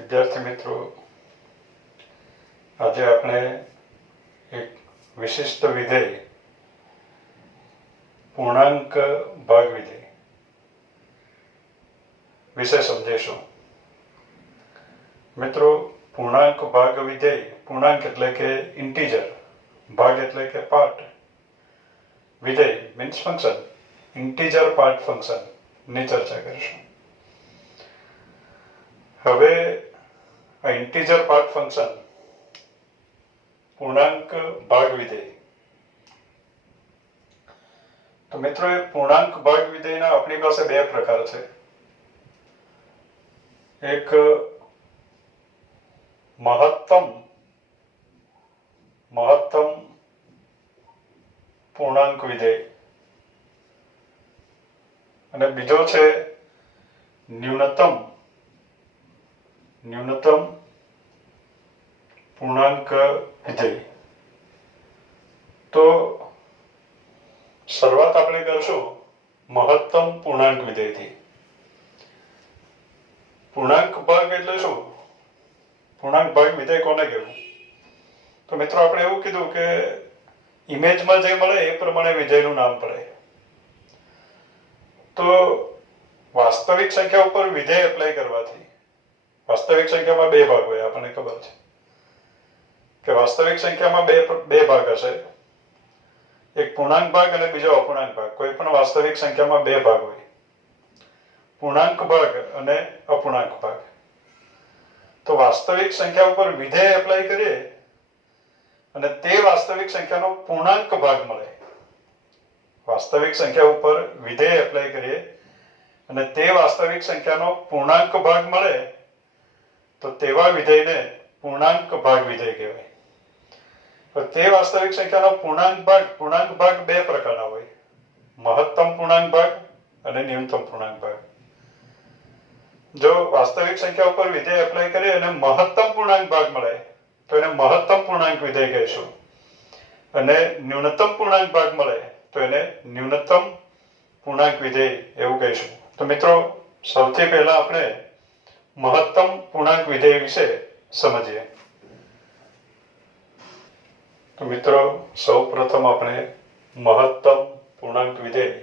વિદ્યાર્થી મિત્રો, આજે આપણે એક વિશિષ્ટ વિધેય પૂર્ણાંક ભાગ વિધેય વિશે સમજીશું. મિત્રો, પૂર્ણાંક ભાગ વિધેય, પૂર્ણાંક એટલે કે ઇન્ટીજર, ભાગ એટલે કે પાર્ટ, વિધેય means function, integer part function ની ચર્ચા કરીશું. હવે આ ઇન્ટીજર પાર્ટ ફંક્શન પૂર્ણાંક ભાગ વિધેય, તો મિત્રો એ પૂર્ણાંક ભાગ વિધેયના આપણી પાસે બે પ્રકાર છે. એક મહત્તમ પૂર્ણાંક વિધેય અને બીજો છે ન્યૂનતમ પૂર્ણાંક વિધેય. તો શરૂઆત આપણે કરશું મહત્તમ પૂર્ણાંક વિધેયથી. પૂર્ણાંક ભાગ એટલે શું? પૂર્ણાંક ભાગ વિધેય કોને કહેવું? તો મિત્રો આપણે એવું કીધું કે ઇમેજમાં જે મળે એ પ્રમાણે વિધેયનું નામ પડે. તો વાસ્તવિક સંખ્યા ઉપર વિધેય એપ્લાય કરવાથી, વાસ્તવિક સંખ્યામાં બે ભાગ હોય, આપણને ખબર છે કે વાસ્તવિક સંખ્યામાં બે ભાગ હશે, એક પૂર્ણાંક ભાગ અને બીજો અપૂર્ણાંક ભાગ. કોઈ પણ વાસ્તવિક સંખ્યામાં બે ભાગ હોય, પૂર્ણાંક ભાગ અને અપૂર્ણાંક ભાગ. તો વાસ્તવિક સંખ્યા ઉપર વિધેય એપ્લાય કરીએ અને તે વાસ્તવિક સંખ્યાનો પૂર્ણાંક ભાગ મળે. વાસ્તવિક સંખ્યા ઉપર વિધેય એપ્લાય કરીએ અને તે વાસ્તવિક સંખ્યાનો પૂર્ણાંક ભાગ મળે તો તેવા વિધેયને પૂર્ણાંક ભાગ વિધેય કહેવાય. તો તે વાસ્તવિક સંખ્યાનો પૂર્ણાંક ભાગ બે પ્રકારના હોય, મહત્તમ પૂર્ણાંક ભાગ અને ન્યૂનતમ પૂર્ણાંક ભાગ. જો વાસ્તવિક સંખ્યા ઉપર વિધેય એપ્લાય કરીએ અને મહત્તમ પૂર્ણાંક ભાગ મળે તો એને મહત્તમ પૂર્ણાંક વિધેય કહીશું, અને ન્યૂનતમ પૂર્ણાંક ભાગ મળે તો એને ન્યૂનતમ પૂર્ણાંક વિધેય એવું કહીશું. તો મિત્રો, સૌથી પહેલા આપણે મહત્તમ પૂર્ણાંક વિધેય વિશે સમજીએ. તો મિત્રો, સૌ પ્રથમ આપણે મહત્તમ પૂર્ણાંક વિધેય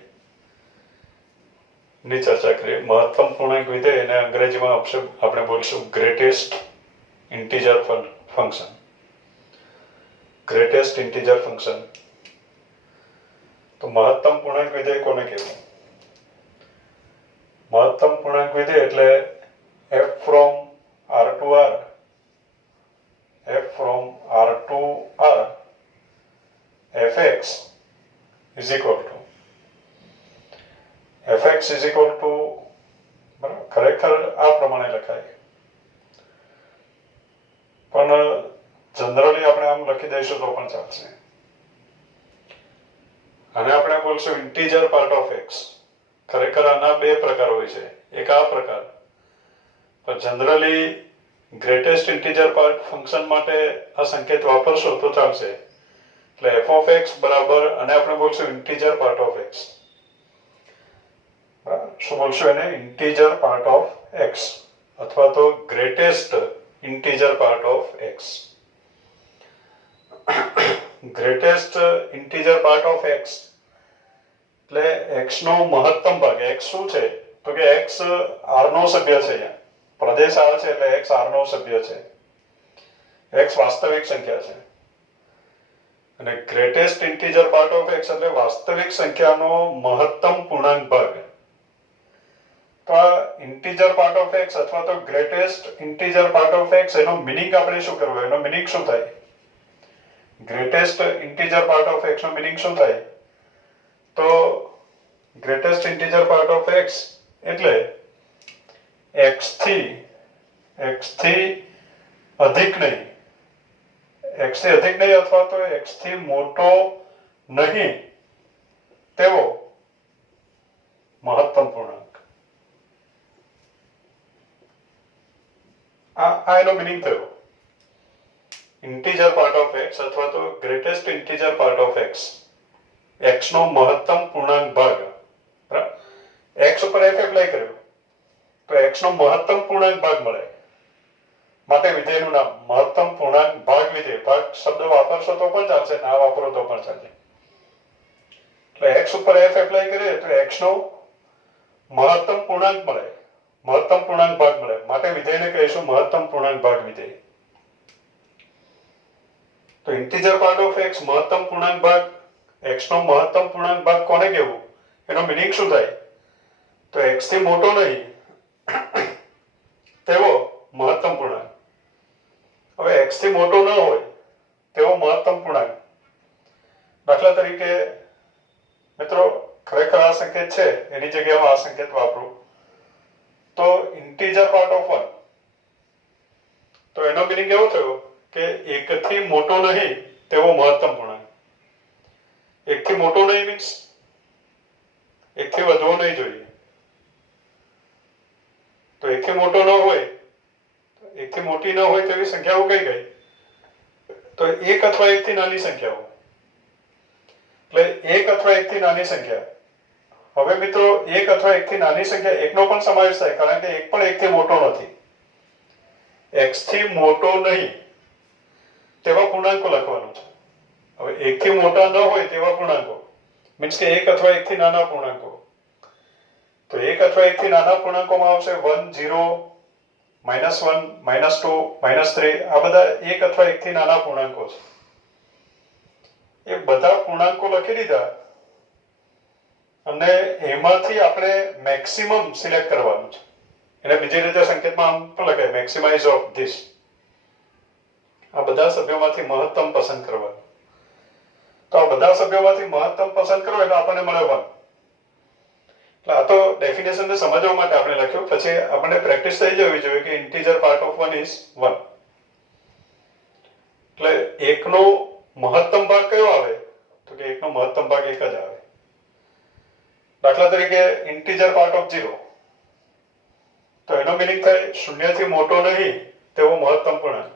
ની ચર્ચા કરીએ. મહત્તમ પૂર્ણાંક વિધેય એને અંગ્રેજીમાં આપણે બોલશું greatest integer function. Greatest integer function. તો મહત્તમ પૂર્ણાંક વિધેય કોને કહેવાય? મહત્તમ પૂર્ણાંક વિધેય એટલે f from r to r fx is equal to ખરેખર આ પ્રમાણે લખાય, પણ જનરલી આપણે આમ લખી દઈશું તો પણ ચાલશે. અને આપણે બોલશું ઇન્ટીજર પાર્ટ ઓફ x. ખરેખર આના બે પ્રકાર હોય છે. એક આ પ્રકાર, તો generally greatest integer part function માટે આ સંકેત વાપરશો તો ચાલશે. એટલે f of x બરાબર, અને આપણે બોલશું ઇન્ટીજર પાર્ટ ઓફ x. શું બોલશું એને? ઇન્ટીજર પાર્ટ ઓફ x અથવા તો greatest integer part of x. Greatest integer part of x એટલે x નો મહત્તમ ભાગ. x શું છે? તો કે x r નો સભ્ય છે. અહીંયા પ્રદેશ r છે એટલે x r નો સભ્ય છે. x વાસ્તવિક સંખ્યા છે. અને greatest integer part of x એટલે વાસ્તવિક સંખ્યાનો મહત્તમ પૂર્ણાંક ભાગ. તો આ ઇન્ટીજર પાર્ટ ઓફ x અથવા તો greatest integer part of x, એનો મિનિંગ આપણે શું કરવો? એનો મિનિંગ શું થાય? Greatest integer part of x નો મિનિંગ શું થાય? તો greatest integer part of x એટલે x થી અધિક નહીં, અથવા તો x થી મોટો નહીં તેવો મહત્તમ પૂર્ણાંક. આ એનો મિનિંગ થયો. ઇન્ટીજર પાર્ટ ઓફ x અથવા તો greatest integer part of x, x નો મહત્તમ પૂર્ણાંક ભાગ. બરાબર, x ઉપર f એપ્લાય કર્યો તો x નો મહત્તમ પૂર્ણાંક ભાગ મળે. માટે વિધેયનું નામ મહત્તમ પૂર્ણાંક ભાગ વિધેય. ભાગ શબ્દ વાપરશો તો પણ ચાલશે, ના વાપરો તો પણ ચાલશે. એટલે x ઉપર f એપ્લાય કરીએ તો x નો મહત્તમ પૂર્ણાંક મળે, મહત્તમ પૂર્ણાંક ભાગ મળે. માટે વિધેયને કહીશું મહત્તમ પૂર્ણાંક ભાગ વિધેય. તો ઇન્ટીજર પાર્ટ ઓફ x મહત્તમ પૂર્ણાંક ભાગ, x નો મહત્તમ પૂર્ણાંક ભાગ કોને કહેવું? એનો મીનિંગ શું થાય? તો x થી મોટો નહીં તેવો મહત્તમ પૂર્ણાંક. હવે x થી મોટો ન હોય તેવો મહત્તમ પૂર્ણાંક. દાખલા તરીકે મિત્રો, ખરેખર આ સંકેત છે એની જગ્યાએ આ સંકેત વાપરું તો ઇન્ટીજર પાર્ટ ઓફ 1, તો એનો મીનિંગ એવો થયો કે 1 થી મોટો નહીં તેવો મહત્તમ પૂર્ણાંક. 1 થી મોટો નહીં મીન્સ 1 થી વધવો નહીં જોઈએ. તો 1 થી મોટો ન હોય, 1 થી મોટી ન હોય તેવી સંખ્યાઓ કઈ કઈ? તો 1 અથવા 1 થી નાની સંખ્યાઓ. એટલે 1 અથવા 1 થી નાની સંખ્યા. હવે મિત્રો, 1 અથવા 1 થી નાની સંખ્યા 1 નો પણ સમાવેશ થાય, કારણ કે 1 પણ 1 થી મોટો નથી. x થી મોટો નહીં તેવા પૂર્ણાંકો લખવાનું છે. હવે 1 થી મોટા ન હોય તેવા પૂર્ણાંકો મીન્સ કે 1 અથવા 1 થી નાના પૂર્ણાંકો. તો 1 અથવા 1 થી નાના પૂર્ણાંકોમાં આવશે 1, 0, -1, -2, -3. આ બધા 1 અથવા 1 થી નાના પૂર્ણાંકો છે. એ બધા પૂર્ણાંકો લખી દીધા અને એમાંથી આપણે મેક્સિમમ સિલેક્ટ કરવાનું છે. એને બીજી રીતે સંકેતમાં આમ પણ લખાય, મેક્સિમાઇઝ ઓફ ધીસ. આ બધા સભ્યોમાંથી મહત્તમ પસંદ કરવાનું. તો આ બધા સભ્યોમાંથી મહત્તમ પસંદ કરો એટલે આપણને મળે 1. એટલે આ તો ડેફિનેશનને સમજવા માટે આપણે લખ્યું. પછી આપણે પ્રેક્ટિસ થઈ જવી જોઈએ કે ઇન્ટીજર પાર્ટ ઓફ 1 ઇઝ 1. એટલે 1 નો મહત્તમ ભાગ કયો આવે? તો કે 1 નો મહત્તમ ભાગ 1 જ આવે. દાખલા તરીકે ઇન્ટીજર પાર્ટ ઓફ 0, તો એનો મીનિંગ થાય 0 થી મોટો નહીં તેવો મહત્તમ પૂર્ણાંક.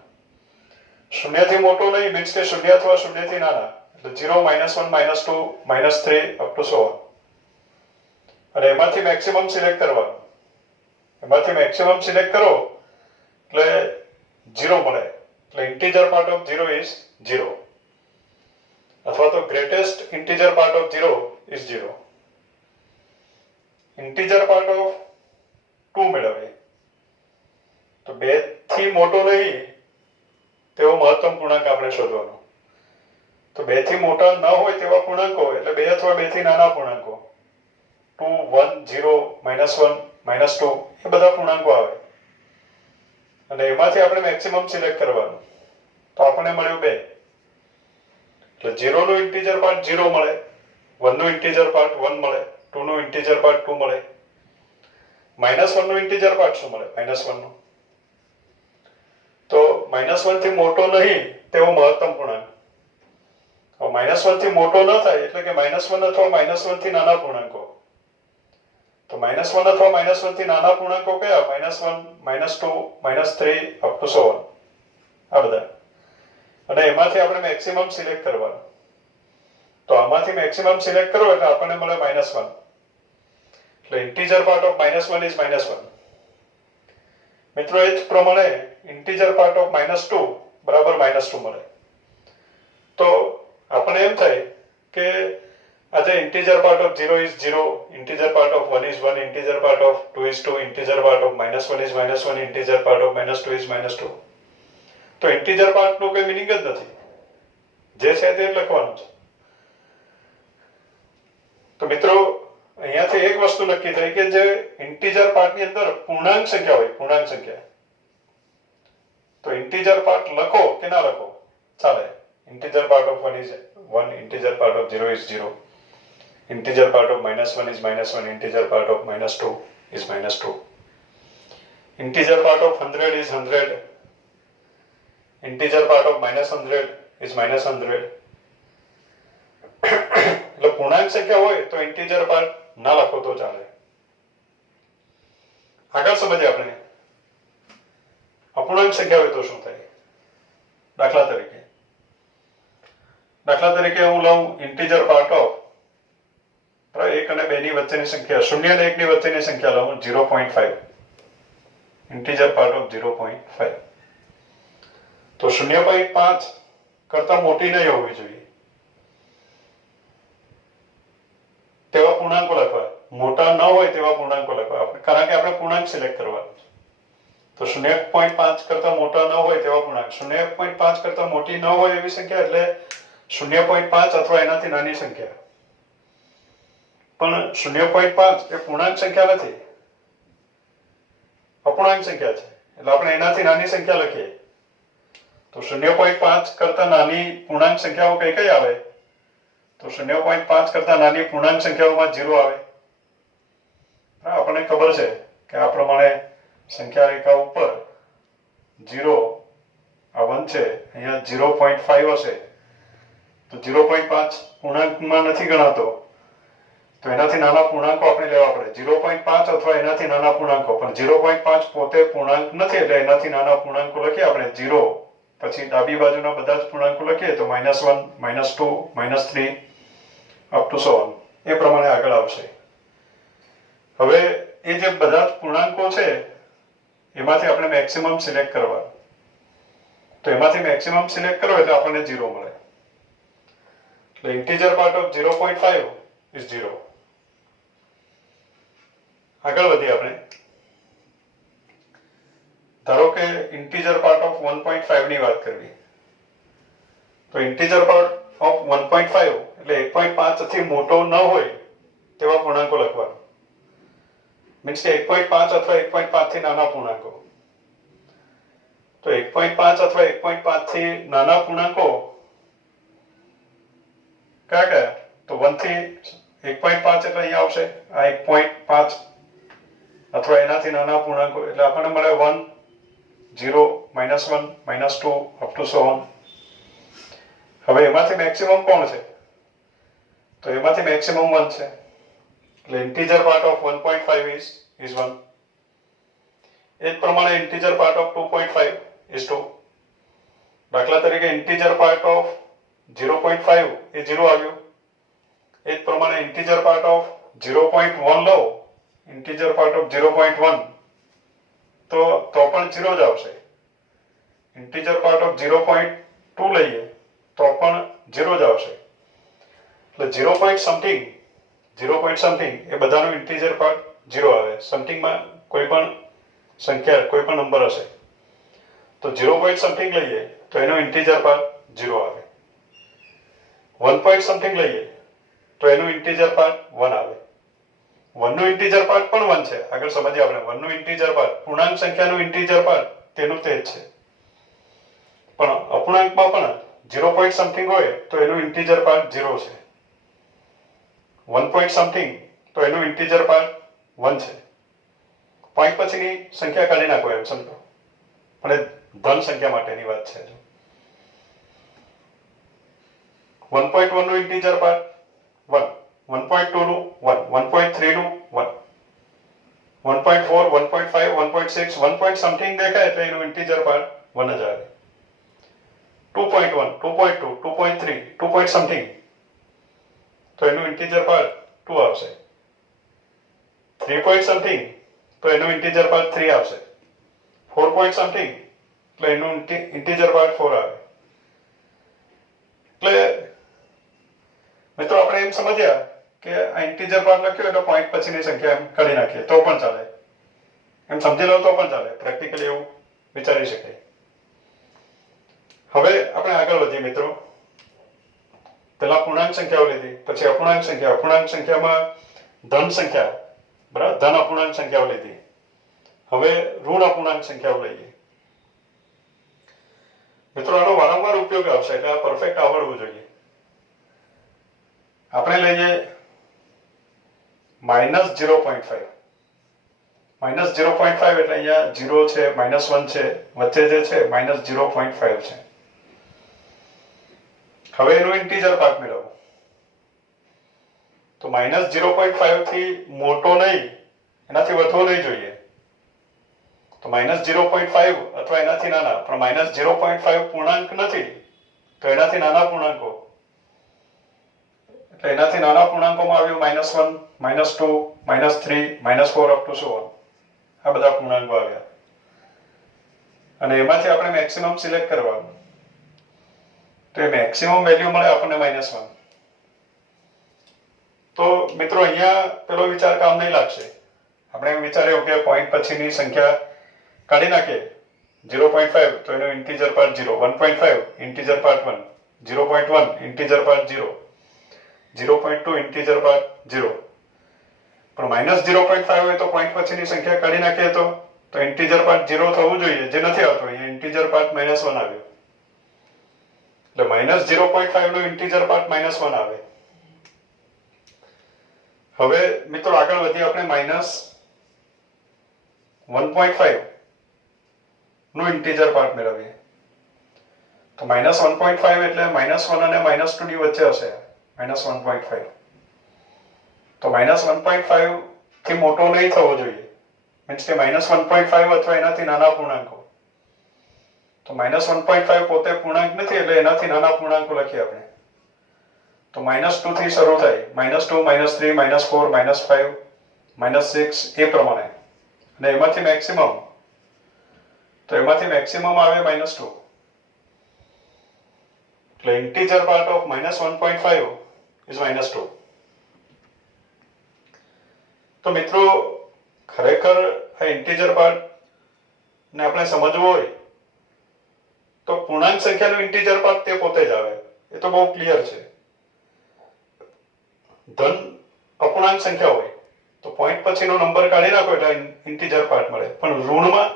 0 થી મોટો નહીં મીન્સ કે 0 અથવા 0 થી નાના. એટલે 0, -1, -2, -3 અપ ટુ સો ઓન. અને એમાંથી મેક્સિમમ સિલેક્ટ કરવાનું. એમાંથી મેક્સિમમ સિલેક્ટ કરો એટલે 0 મળે. એટલે ઇન્ટીજર પાર્ટ ઓફ 0 ઇઝ 0, અથવા તો greatest integer part of 0 is 0. Integer part of 2 મેળવીએ તો 2 થી મોટો નહીં તેવો મહત્તમ પૂર્ણાંક આપણે શોધવાનો. તો 2 થી મોટા ન હોય તેવા પૂર્ણાંકો એટલે 2 અથવા 2 થી નાના પૂર્ણાંકો 2, 1, 0, -1, -2 એ બધા પૂર્ણાંકો આવે. અને એમાંથી આપણે મેક્સિમમ સિલેક્ટ કરવાનું. તો આપણને મળ્યું 2. એટલે 0 નો ઇન્ટીજર પાર્ટ 0 મળે, 1 નો ઇન્ટીજર પાર્ટ 1 મળે, 2 નો ઇન્ટીજર પાર્ટ 2 મળે. -1 નો ઇન્ટીજર પાર્ટ શું મળે? -1 નો. તો -1 થી મોટો નહીં તેવો મહત્તમ પૂર્ણાંક. હવે -1 થી મોટો ન થાય એટલે કે -1 અથવા -1 થી નાના પૂર્ણાંકો. તો -1 અથવા -1 થી નાના પૂર્ણાંકો કયા? -1, -2, -3 અપ ટુ સો ઓન. આ બધા. અને એમાંથી આપણે મેક્સિમમ સિલેક્ટ કરવાનું. તો આમાંથી મેક્સિમમ સિલેક્ટ કરો એટલે આપણને મળે -1. એટલે ઇન્ટીજર પાર્ટ ઓફ -1 ઇઝ -1. મિત્રો, એ જ પ્રમાણે ઇન્ટીજર પાર્ટ ઓફ -2 બરાબર -2 મળે. તો આપણે એમ થાય કે આજે integer part of 0 is 0, integer part of 1 is 1, integer part of 2 is 2, integer part of -1 is -1, integer part of -2 is -2. તો ઇન્ટીજર પાર્ટ નો કોઈ મીનિંગ જ નથી. જે છે તે લખવાનું છે. તો મિત્રો, અહીંયાથી એક વસ્તુ નક્કી થઈ કે જે ઇન્ટીજર પાર્ટની અંદર પૂર્ણાંક સંખ્યા હોય, પૂર્ણાંક સંખ્યા, તો ઇન્ટીજર પાર્ટ લખો કે ના લખો ચાલે. Integer part of 1 is 1, integer part of 0 is 0, integer part of -1 is -1, integer part of -2 is -2, integer part of 100 is 100, integer part of -100 is -100. એટલે પૂર્ણાંક સંખ્યા હોય તો ઇન્ટીજર પાર્ટ ના લખો તો ચાલે. આગળ સમજીએ આપણે અપૂર્ણાંક સંખ્યા હોય તો શું થાય. દાખલા તરીકે હું લઉં ઇન્ટીજર પાર્ટ ઓફ 1 અને 2 ની વચ્ચેની સંખ્યા, 0 અને 1 ની વચ્ચેની સંખ્યા લઉં 0.5. Integer part of 0.5. તો 0.5 કરતા મોટી નહીં હોવી જોઈએ તેવા પૂર્ણાંકો લખવા. મોટા ન હોય તેવા પૂર્ણાંકો લખવા, કારણ કે આપણે પૂર્ણાંક સિલેક્ટ કરવાનો છે. તો 0.5 કરતા મોટા ન હોય તેવા પૂર્ણાંક. 0.5 કરતા મોટી ન હોય એવી સંખ્યા એટલે 0.5 અથવા એનાથી નાની સંખ્યા. પણ 0.5 એ પૂર્ણાંક સંખ્યા નથી, અપૂર્ણાંક સંખ્યા છે. એટલે આપણે એનાથી નાની સંખ્યા લખીએ તો 0.5 કરતા નાની પૂર્ણાંક સંખ્યાઓ કઈ કઈ આવે? તો 0.5 કરતા નાની પૂર્ણાંક સંખ્યાઓમાં 0 આવે. આપણને ખબર છે કે આ પ્રમાણે સંખ્યા રેખા ઉપર 0 આ 1 છે, અહીંયા 0.5 હશે તો 0.5 પૂર્ણાંકમાં નથી ગણાતો, તો એનાથી નાના પૂર્ણાંકો આપણે લેવા પડે. 0.5 અથવા એનાથી નાના પૂર્ણાંકો, પણ 0.5 પોતે પૂર્ણાંક નથી એટલે એનાથી નાના પૂર્ણાંકો લખીએ આપણે 0, પછી ડાબી બાજુના બધા જ પૂર્ણાંકો લખીએ તો -1, -2, -3 અપ ટુ so on. એ પ્રમાણે આગળ આવશે. હવે એ જે બધા જ પૂર્ણાંકો છે એમાંથી આપણે મેક્સિમમ સિલેક્ટ કરવા. તો એમાંથી મેક્સિમમ સિલેક્ટ કરો એટલે આપણને 0 મળે. એટલે ઇન્ટીજર પાર્ટ ઓફ 0.5 is 0. આગળ વધીએ આપણે. ધારો કે ઇન્ટીજર પાર્ટ ઓફ 1.5 ની વાત કરવી. તો ઇન્ટીજર પાર્ટ ઓફ 1.5 એટલે 1.5 થી મોટો ન હોય તેવા પૂર્ણાંકો લખવાનું. મીન્સ કે 1.5 અથવા 1.5 થી નાના પૂર્ણાંકો. તો 1.5 અથવા 1.5 થી નાના પૂર્ણાંકો કયા કયા? તો 1 થી 1.5 એટલે અહીંયા આવશે આ 1.5 અથવા એનાથી નાના પૂર્ણાંકો એટલે આપણને મળે 1, 0, -1, -2 અપ ટુ so on. હવે એમાંથી મેક્સિમમ કોણ છે? તો એમાંથી મેક્સિમમ 1 છે. એટલે ઇન્ટીજર પાર્ટ ઓફ 1.5 is 1. એ જ પ્રમાણે ઇન્ટીજર પાર્ટ ઓફ 2.5 is 2. દાખલા તરીકે ઇન્ટીજર પાર્ટ ઓફ 0.5 એ 0 આવ્યું. એ જ પ્રમાણે ઇન્ટીજર પાર્ટ ઓફ 0.1 લો, ઇન્ટીજર પાર્ટ ઓફ 0.1 તો પણ 0 જ આવશે. ઇન્ટીજર પાર્ટ ઓફ 0.2 લઈએ તો પણ 0 જ આવશે. એટલે 0 point something એ બધાનો ઇન્ટીજર પાર્ટ 0 આવે. સમથિંગમાં કોઈ પણ સંખ્યા કોઈ પણ નંબર હશે તો 0 point something લઈએ તો એનો ઇન્ટીજર પાર્ટ 0 આવે. 1 point something લઈએ તો એનું ઇન્ટીજર પાર્ટ 1 આવે. 1 નું ઇન્ટીજર પાર્ટ પણ 1 છે. આગળ સમજીએ આપણે. 1 નું ઇન્ટીજર પાર્ટ, પૂર્ણાંક સંખ્યાનું ઇન્ટીજર પાર્ટ તેનું તે જ છે. પણ અપૂર્ણાંકમાં પણ 0 point something હોય તો એનું ઇન્ટીજર પાર્ટ 0 છે. 1 point something તો એનું ઇન્ટીજર પાર્ટ 1 છે. પોઈન્ટ પછીની સંખ્યા કાઢી નાખો એમ સમજો, પણ એ ધન સંખ્યા માટેની વાત છે. 1.1 નું ઇન્ટીજર પાર્ટ 1, 1.2 નું 1, 1.3 નું 1, 1.4, 1.5, 1.6, 1 point something દેખાય એટલે એનું ઇન્ટીજર પાર્ટ 1 જ આવે. 2.1, 2.2, 2.3, 2 point something તો એનું ઇન્ટીજર પાર્ટ 2 આવશે. 3 point something તો એનું ઇન્ટીજર પાર્ટ 3 આવશે. 4 point something એટલે એનું ઇન્ટીજર પાર્ટ 4 આવે. એટલે મિત્રો આપણે એમ સમજ્યા કે આ ઇન્ટીજર પાર્ટ લખ્યો એટલે પોઈન્ટ પછીની સંખ્યા એમ કાઢી નાખીએ તો પણ ચાલે. એમ સમજી લો તો પણ ચાલે. પ્રેક્ટિકલી એવું વિચારી શકાય. હવે આપણે આગળ વધીએ મિત્રો. પહેલા પૂર્ણાંક સંખ્યાઓ લીધી, પછી અપૂર્ણાંક સંખ્યા. અપૂર્ણાંક સંખ્યામાં ધન સંખ્યા, બરાબર, ધન અપૂર્ણાંક સંખ્યાઓ લીધી. હવે ઋણ અપૂર્ણાંક સંખ્યાઓ લઈએ. મિત્રો આનો વારંવાર ઉપયોગ આવશે એટલે આ પરફેક્ટ આવડવું જોઈએ. આપણે લઈએ -0.5. -0.5 એટલે અહીંયા 0 છે, -1 છે, વચ્ચે જે છે -0.5 છે. હવે એનું ઇન્ટીજર પાર્ટ મેળવો. તો -0.5 થી મોટો નહીં, એનાથી વધુ નહીં જોઈએ. તો -0.5 અથવા એનાથી નાના, પણ -0.5 પૂર્ણાંક નથી તો એનાથી નાના પૂર્ણાંકો. એટલે એનાથી નાના પૂર્ણાંકોમાં આવ્યું -1, -2, -3, -4 અપ ટુ so on. આ બધા પૂર્ણાંકો આવ્યા. અને એમાંથી આપણે મેક્સિમમ સિલેક્ટ કરવાનું. તો એ મેક્સિમમ વેલ્યુ મળે આપણને -1. તો મિત્રો અહીંયા પેલો વિચાર કામ નહીં લાગશે. આપણે એમ વિચાર્યું કે પોઈન્ટ પછીની સંખ્યા કાઢી નાખીએ 0.5 તો એનો integer part 0, 1.5 integer part 1, 0.1 integer part 0, 0.2 integer part 0. પણ -0.5 હોય તો પોઈન્ટ પછીની સંખ્યા કાઢી નાખીએ તો ઇન્ટીજર પાર્ટ 0 થવું જોઈએ, જે નથી આવતો. અહીંયા ઇન્ટીજર પાર્ટ -1 આવ્યો. એટલે -0.5 નો ઇન્ટીજર પાર્ટ -1 આવે. હવે મિત્રો આગળ વધી આપણે -1.5 નો ઇન્ટીજર પાર્ટ મેળવીએ. તો -1.5 એટલે -1 અને -2 ની વચ્ચે હશે. -1.5 તો -1.5 થી મોટો નહીં થવો જોઈએ. મીન્સ કે -1.5 અથવા એનાથી નાના પૂર્ણાંકો. તો -1.5 પોતે પૂર્ણાંક નથી એટલે એનાથી નાના પૂર્ણાંકો લખીએ આપણે. તો -2 થી શરૂ થાય. -2, -3, -4, -5, -6 એ પ્રમાણે. અને એમાંથી મેક્સિમમ, તો એમાંથી મેક્સિમમ આવે -2. એટલે ઇન્ટીજર પાર્ટ ઓફ -1.5 ઇઝ -2. તો મિત્રો ખરેખર આ ઇન્ટીજર પાર્ટ ને આપણે સમજવું હોય તો પૂર્ણાંક સંખ્યાનું ઇન્ટીજર પાર્ટ તે પોતે જ આવે. એ તો બહુ ક્લિયર છે. ધન અપૂર્ણાંક સંખ્યા હોય તો પોઈન્ટ પછીનો નંબર કાઢી નાખો એટલે ઇન્ટીજર પાર્ટ મળે. પણ ઋણમાં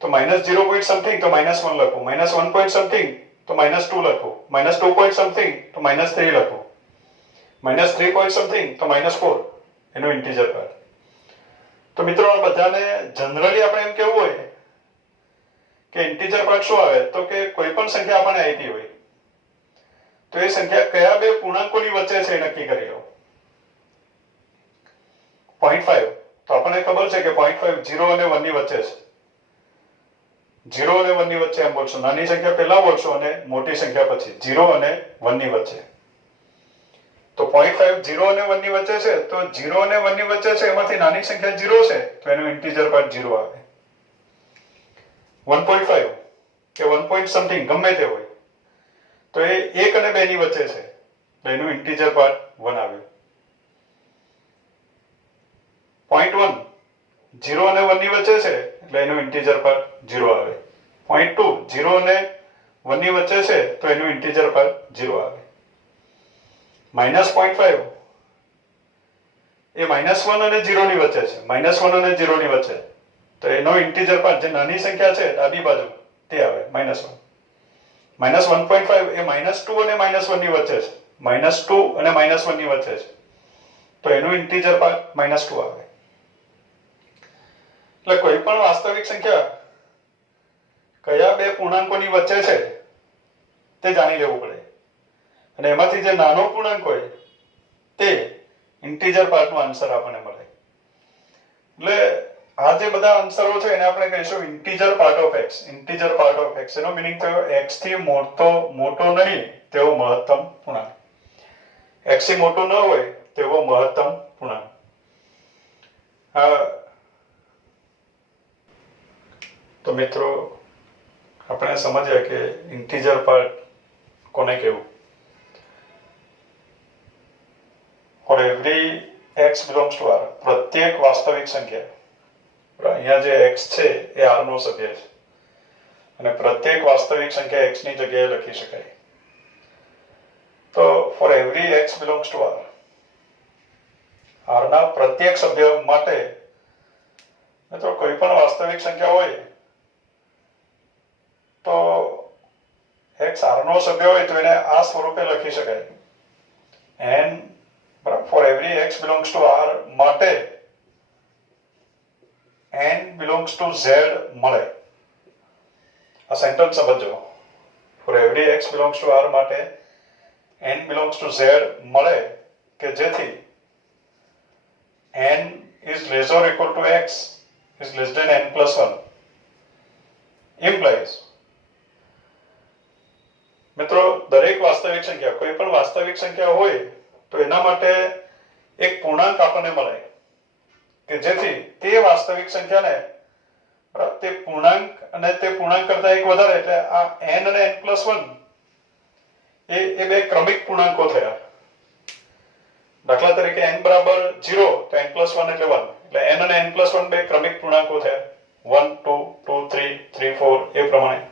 તો -0 point something તો -1 લખો, -1 point something તો -2 લખો, -2 point something તો -3 લખો, -3 point something તો -4 એનો ઇન્ટીજર પાર્ટ. તો મિત્રો આ બધાને જનરલી આપણે એમ કેવું હોય કે ઇન્ટીજર પાર્ટ શું આવે તો કે કોઈ પણ સંખ્યા આપણને આપી હોય તો એ સંખ્યા કયા બે પૂર્ણાંકોની વચ્ચે છે એ નક્કી કરી લો. 0.5 તો આપણને ખબર છે કે 0.5 0 અને 1 ની વચ્ચે છે. 0 અને 1 ની વચ્ચે એમ બોલશો. નાની સંખ્યા પહેલા બોલશો અને મોટી સંખ્યા પછી. 0 અને 1 ની વચ્ચે. તો 0.5 0 અને 1 ની વચ્ચે છે તો 0 અને 1 ની વચ્ચે છે એમાંથી નાની સંખ્યા 0 છે તો એનો ઇન્ટીજર પાર્ટ 0 આવે. 1.5 કે 1 point something ગમે તે હોય તો એ 1 અને 2 ની વચ્ચે છે તો એનું ઇન્ટીજર પાર્ટ 1 આવ્યું. 0.1 0 અને 1 ની વચ્ચે છે એટલે એનું ઇન્ટીજર પાર્ટ 0 આવે. 0.2 0 અને 1 ની વચ્ચે છે તો એનું ઇન્ટીજર પાર્ટ 0 આવે. -0.5 એ -1 અને 0 ની વચ્ચે છે. -1 અને 0 ની વચ્ચે તો એનો ઇન્ટીજર પાર્ટ જે નાની સંખ્યા છે ડાબી બાજુ તે આવે -1. -1.5 એ -2 અને -1 ની વચ્ચે છે. -2 અને -1 ની વચ્ચે છે તો એનું ઇન્ટીજર પાર્ટ -2 આવે. એટલે કોઈ પણ વાસ્તવિક સંખ્યા કયા બે પૂર્ણાંકોની વચ્ચે છે તે જાણી લેવું પડે. અને એમાંથી જે નાનો પૂર્ણાંક હોય તે ઇન્ટીજર પાર્ટનો આન્સર આપણને મળે. એટલે આ જે બધા આન્સરો છે એને આપણે કહીશું integer part of x. Integer part of x એનો મીનિંગ થયો x થી મોટો નહીં તેવો મહત્તમ પૂર્ણાંક. x થી મોટો ન હોય તેવો મહત્તમ પૂર્ણાંક. તો મિત્રો આપણે સમજ્યા કે ઇન્ટીજર પાર્ટ કોને કહેવું. For every x belongs to R, પ્રત્યેક વાસ્તવિક સંખ્યા, અહીંયા જે x છે એ R નો સભ્ય છે અને પ્રત્યેક વાસ્તવિક સંખ્યા x ની જગ્યાએ લખી શકાય. તો for every x belongs to R, R ના પ્રત્યેક સભ્ય માટે મિત્રો કોઈ પણ વાસ્તવિક સંખ્યા હોય તો x R નો સભ્ય હોય તો એને આ સ્વરૂપે લખી શકાય. n for every x belongs to R માટે n belongs to z મળે. આ સેન્ટેન્સ સમજો. for every x belongs to R માટે n belongs to z મળે કે જેથી n is less or equal to x is less than n plus 1 implies મિત્રો દરેક વાસ્તવિક સંખ્યા કોઈ પણ વાસ્તવિક સંખ્યા હોય તો એના માટે એક પૂર્ણાંક આપણને મળે કે જેથી તે વાસ્તવિક સંખ્યાને તે પૂર્ણાંક અને તે પૂર્ણાંક કરતા એક વધારે એટલે આ n અને n+1 એ બે ક્રમિક પૂર્ણાંકો થયા. દાખલા તરીકે n બરાબર 0 તો n+1 એટલે 1 એટલે n અને n+1 બે ક્રમિક પૂર્ણાંકો થયા. 1 2 2 3 3 4 એ પ્રમાણે.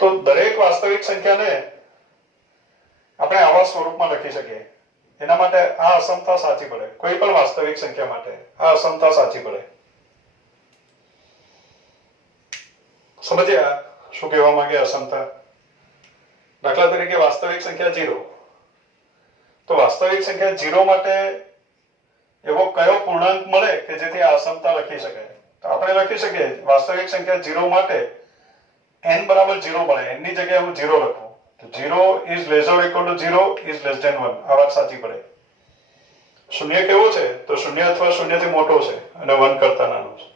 તો દરેક વાસ્તવિક સંખ્યાને આપણે આવા સ્વરૂપમાં લખી શકીએ. એના માટે આ અસમતા સાચી પડે. કોઈ પણ વાસ્તવિક સંખ્યા માટે આ અસમતા સાચી પડે. સમજ્યા શું કહેવા માંગે અસમતા? દાખલા તરીકે વાસ્તવિક સંખ્યા 0. તો વાસ્તવિક સંખ્યા 0 માટે એવો કયો પૂર્ણાંક મળે કે જેથી આ અસમતા લખી શકાય? તો આપણે લખી શકીએ વાસ્તવિક સંખ્યા 0 માટે n બરાબર 0 મળે. n ની જગ્યાએ હું 0 લખું. 0 is less or equal to 0 is less than 1. આ વાત સાચી પડે. શૂન્ય કેવો છે? તો શૂન્ય અથવા શૂન્યથી મોટો છે અને 1 કરતા નાનો છે.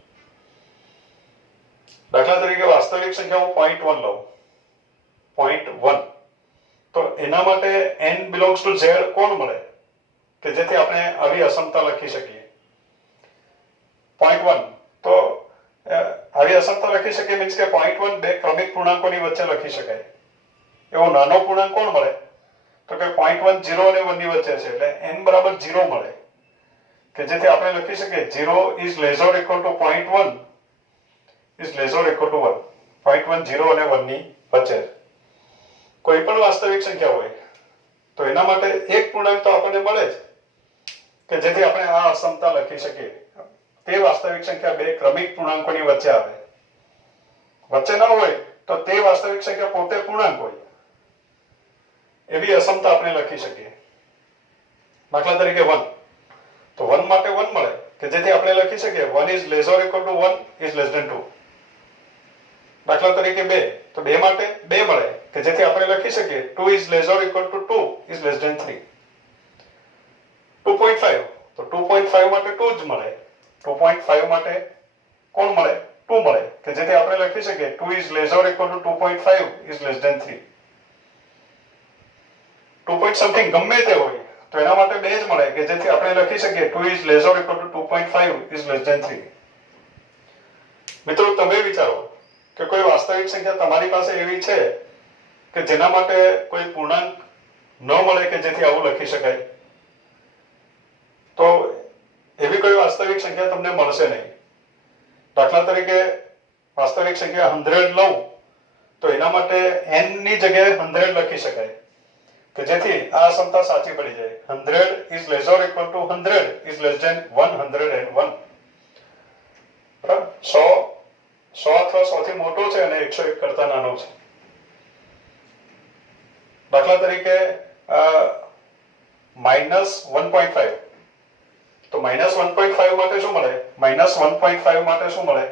દાખલા તરીકે વાસ્તવિક સંખ્યા હું 0.1 લઉં. 0.1 તો એના માટે n belongs to z કોણ મળે કે જેથી આપણે આવી અસમતા લખી શકીએ? 0.1 તો આવી અસમતા લખી શકીએ મીન્સ કે 0.1 બે ક્રમિક પૂર્ણાંકોની વચ્ચે લખી શકાય. એવો નાનો પૂર્ણાંક કોણ મળે? તો કે 0.1 0 અને 1 ની વચ્ચે છે એટલે n બરાબર 0 મળે કે જેથી આપણે લખી શકીએ 0 is less or equal to 0.1 is less or equal to 1. 0.1 0 અને 1 ની વચ્ચે. કોઈ પણ વાસ્તવિક સંખ્યા હોય તો એના માટે એક પૂર્ણાંક તો આપણને મળે જ કે જેથી આપણે આ અસમતા લખી શકીએ. તે વાસ્તવિક સંખ્યા બે ક્રમિક પૂર્ણાંકોની વચ્ચે આવે. વચ્ચે ના હોય તો તે વાસ્તવિક સંખ્યા પોતે પૂર્ણાંક હોય. એવી અસમતા આપણે લખી શકીએ. દાખલા તરીકે 1 તો 1 માટે 1 મળે કે જેથી આપણે લખી શકીએ 1 is less or equal to 1 is less than 2. દાખલા તરીકે 2 તો 2 માટે 2 મળે કે જેથી આપણે લખી શકીએ 2 is less or equal to 2 is less than 3. 2.5 તો 2.5 માટે 2 જ મળે. 2.5 માટે કોણ મળે? 2 મળે કે જેથી આપણે લખી શકીએ 2 is less or equal to 2.5 is less than 3. 2 point something ગમે તે હોય તો એના માટે 2 જ મળે કે જેથી આપણે લખી શકીએ 2 is less or equal to 2.5 is less than 3. મિત્રો તમે વિચારો કે કોઈ વાસ્તવિક સંખ્યા તમારી પાસે એવી છે કે જેના માટે કોઈ પૂર્ણાંક ન મળે કે જેથી આવું લખી શકાય. તો એવી કોઈ વાસ્તવિક સંખ્યા તમને મળશે નહીં. દાખલા તરીકે વાસ્તવિક સંખ્યા 100 લઉં તો એના માટે n ની જગ્યાએ 100 લખી શકાય કે જેથી આ અસમતા સાચી પડી જાય. 100 is less or equal to 100 is less than 101. બરાબર? 100 અથવા 100 થી મોટો છે અને 101 કરતા નાનો છે. દાખલા તરીકે -1.5 તો -1.5 માટે શું મળે? -1.5 માટે શું મળે?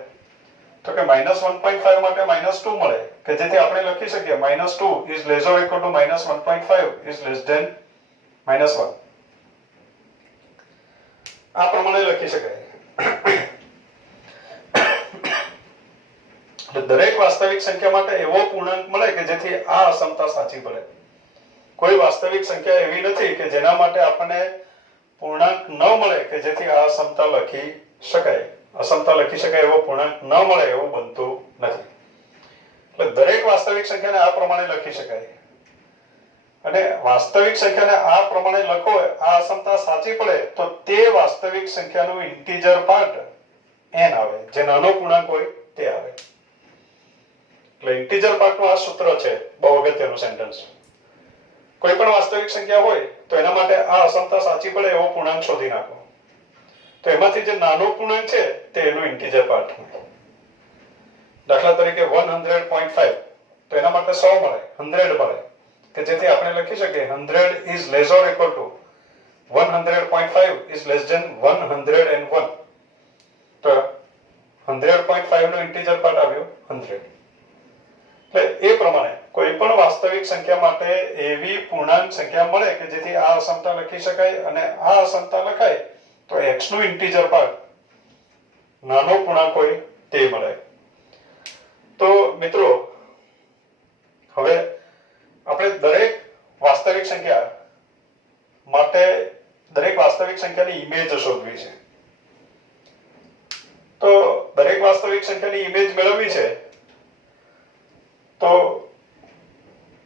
તો કે -1.5 માટે -2 મળે કે જેથી આપણે લખી શકીએ -2 is less or equal to -1.5 is less than -1. આ પ્રમાણે લખી શકાય. દરેક વાસ્તવિક સંખ્યા માટે એવો પૂર્ણાંક મળે કે જેથી આ અસમતા સાચી પડે. કોઈ વાસ્તવિક સંખ્યા એવી નથી કે જેના માટે આપણને પૂર્ણાંક ન મળે કે જેથી આ અસમતા લખી શકાય. અસમતા લખી શકાય એવો પૂર્ણાંક ન મળે એવું બનતું નથી. એટલે દરેક વાસ્તવિક સંખ્યાને આ પ્રમાણે લખી શકાય. અને વાસ્તવિક સંખ્યાને આ પ્રમાણે લખો આ અસમતા સાચી પડે તો તે વાસ્તવિક સંખ્યાનું ઇન્ટીજર પાર્ટ n આવે. જે નાનો પૂર્ણાંક હોય તે આવે. એટલે ઇન્ટીજર પાર્ટનું આ સૂત્ર છે. બહુ અગત્યનું સેન્ટેન્સ. કોઈ પણ વાસ્તવિક સંખ્યા હોય તો એના માટે આ અસમતા સાચી પડે એવો પૂર્ણાંક શોધી નાખો. તો એમાંથી જે નાનો પૂર્ણાંક છે તે એનું ઇન્ટીજર પાર્ટ. દાખલા તરીકે 100.5 તો એના માટે 100 મળે 100 મળે કે જેથી આપણે લખી શકીએ 100 is less or equal to 100.5 is less than 101. તો 100.5 નો ઇન્ટીજર પાર્ટ આવ્યો 100. એટલે એ પ્રમાણે કોઈ પણ વાસ્તવિક સંખ્યા માટે એવી પૂર્ણાંક સંખ્યા મળે કે જેથી આ અસમતા લખી શકાય અને આ અસમતા લખાય તો x નું ઇન્ટીજર પાર્ટ નાનો પૂર્ણાંક હોય તે મળે. તો મિત્રો હવે આપણે દરેક વાસ્તવિક સંખ્યા માટે દરેક વાસ્તવિક સંખ્યાની ઇમેજ શોધવી છે. તો દરેક વાસ્તવિક સંખ્યાની સંખ્યાની ઇમેજ મેળવવી છે તો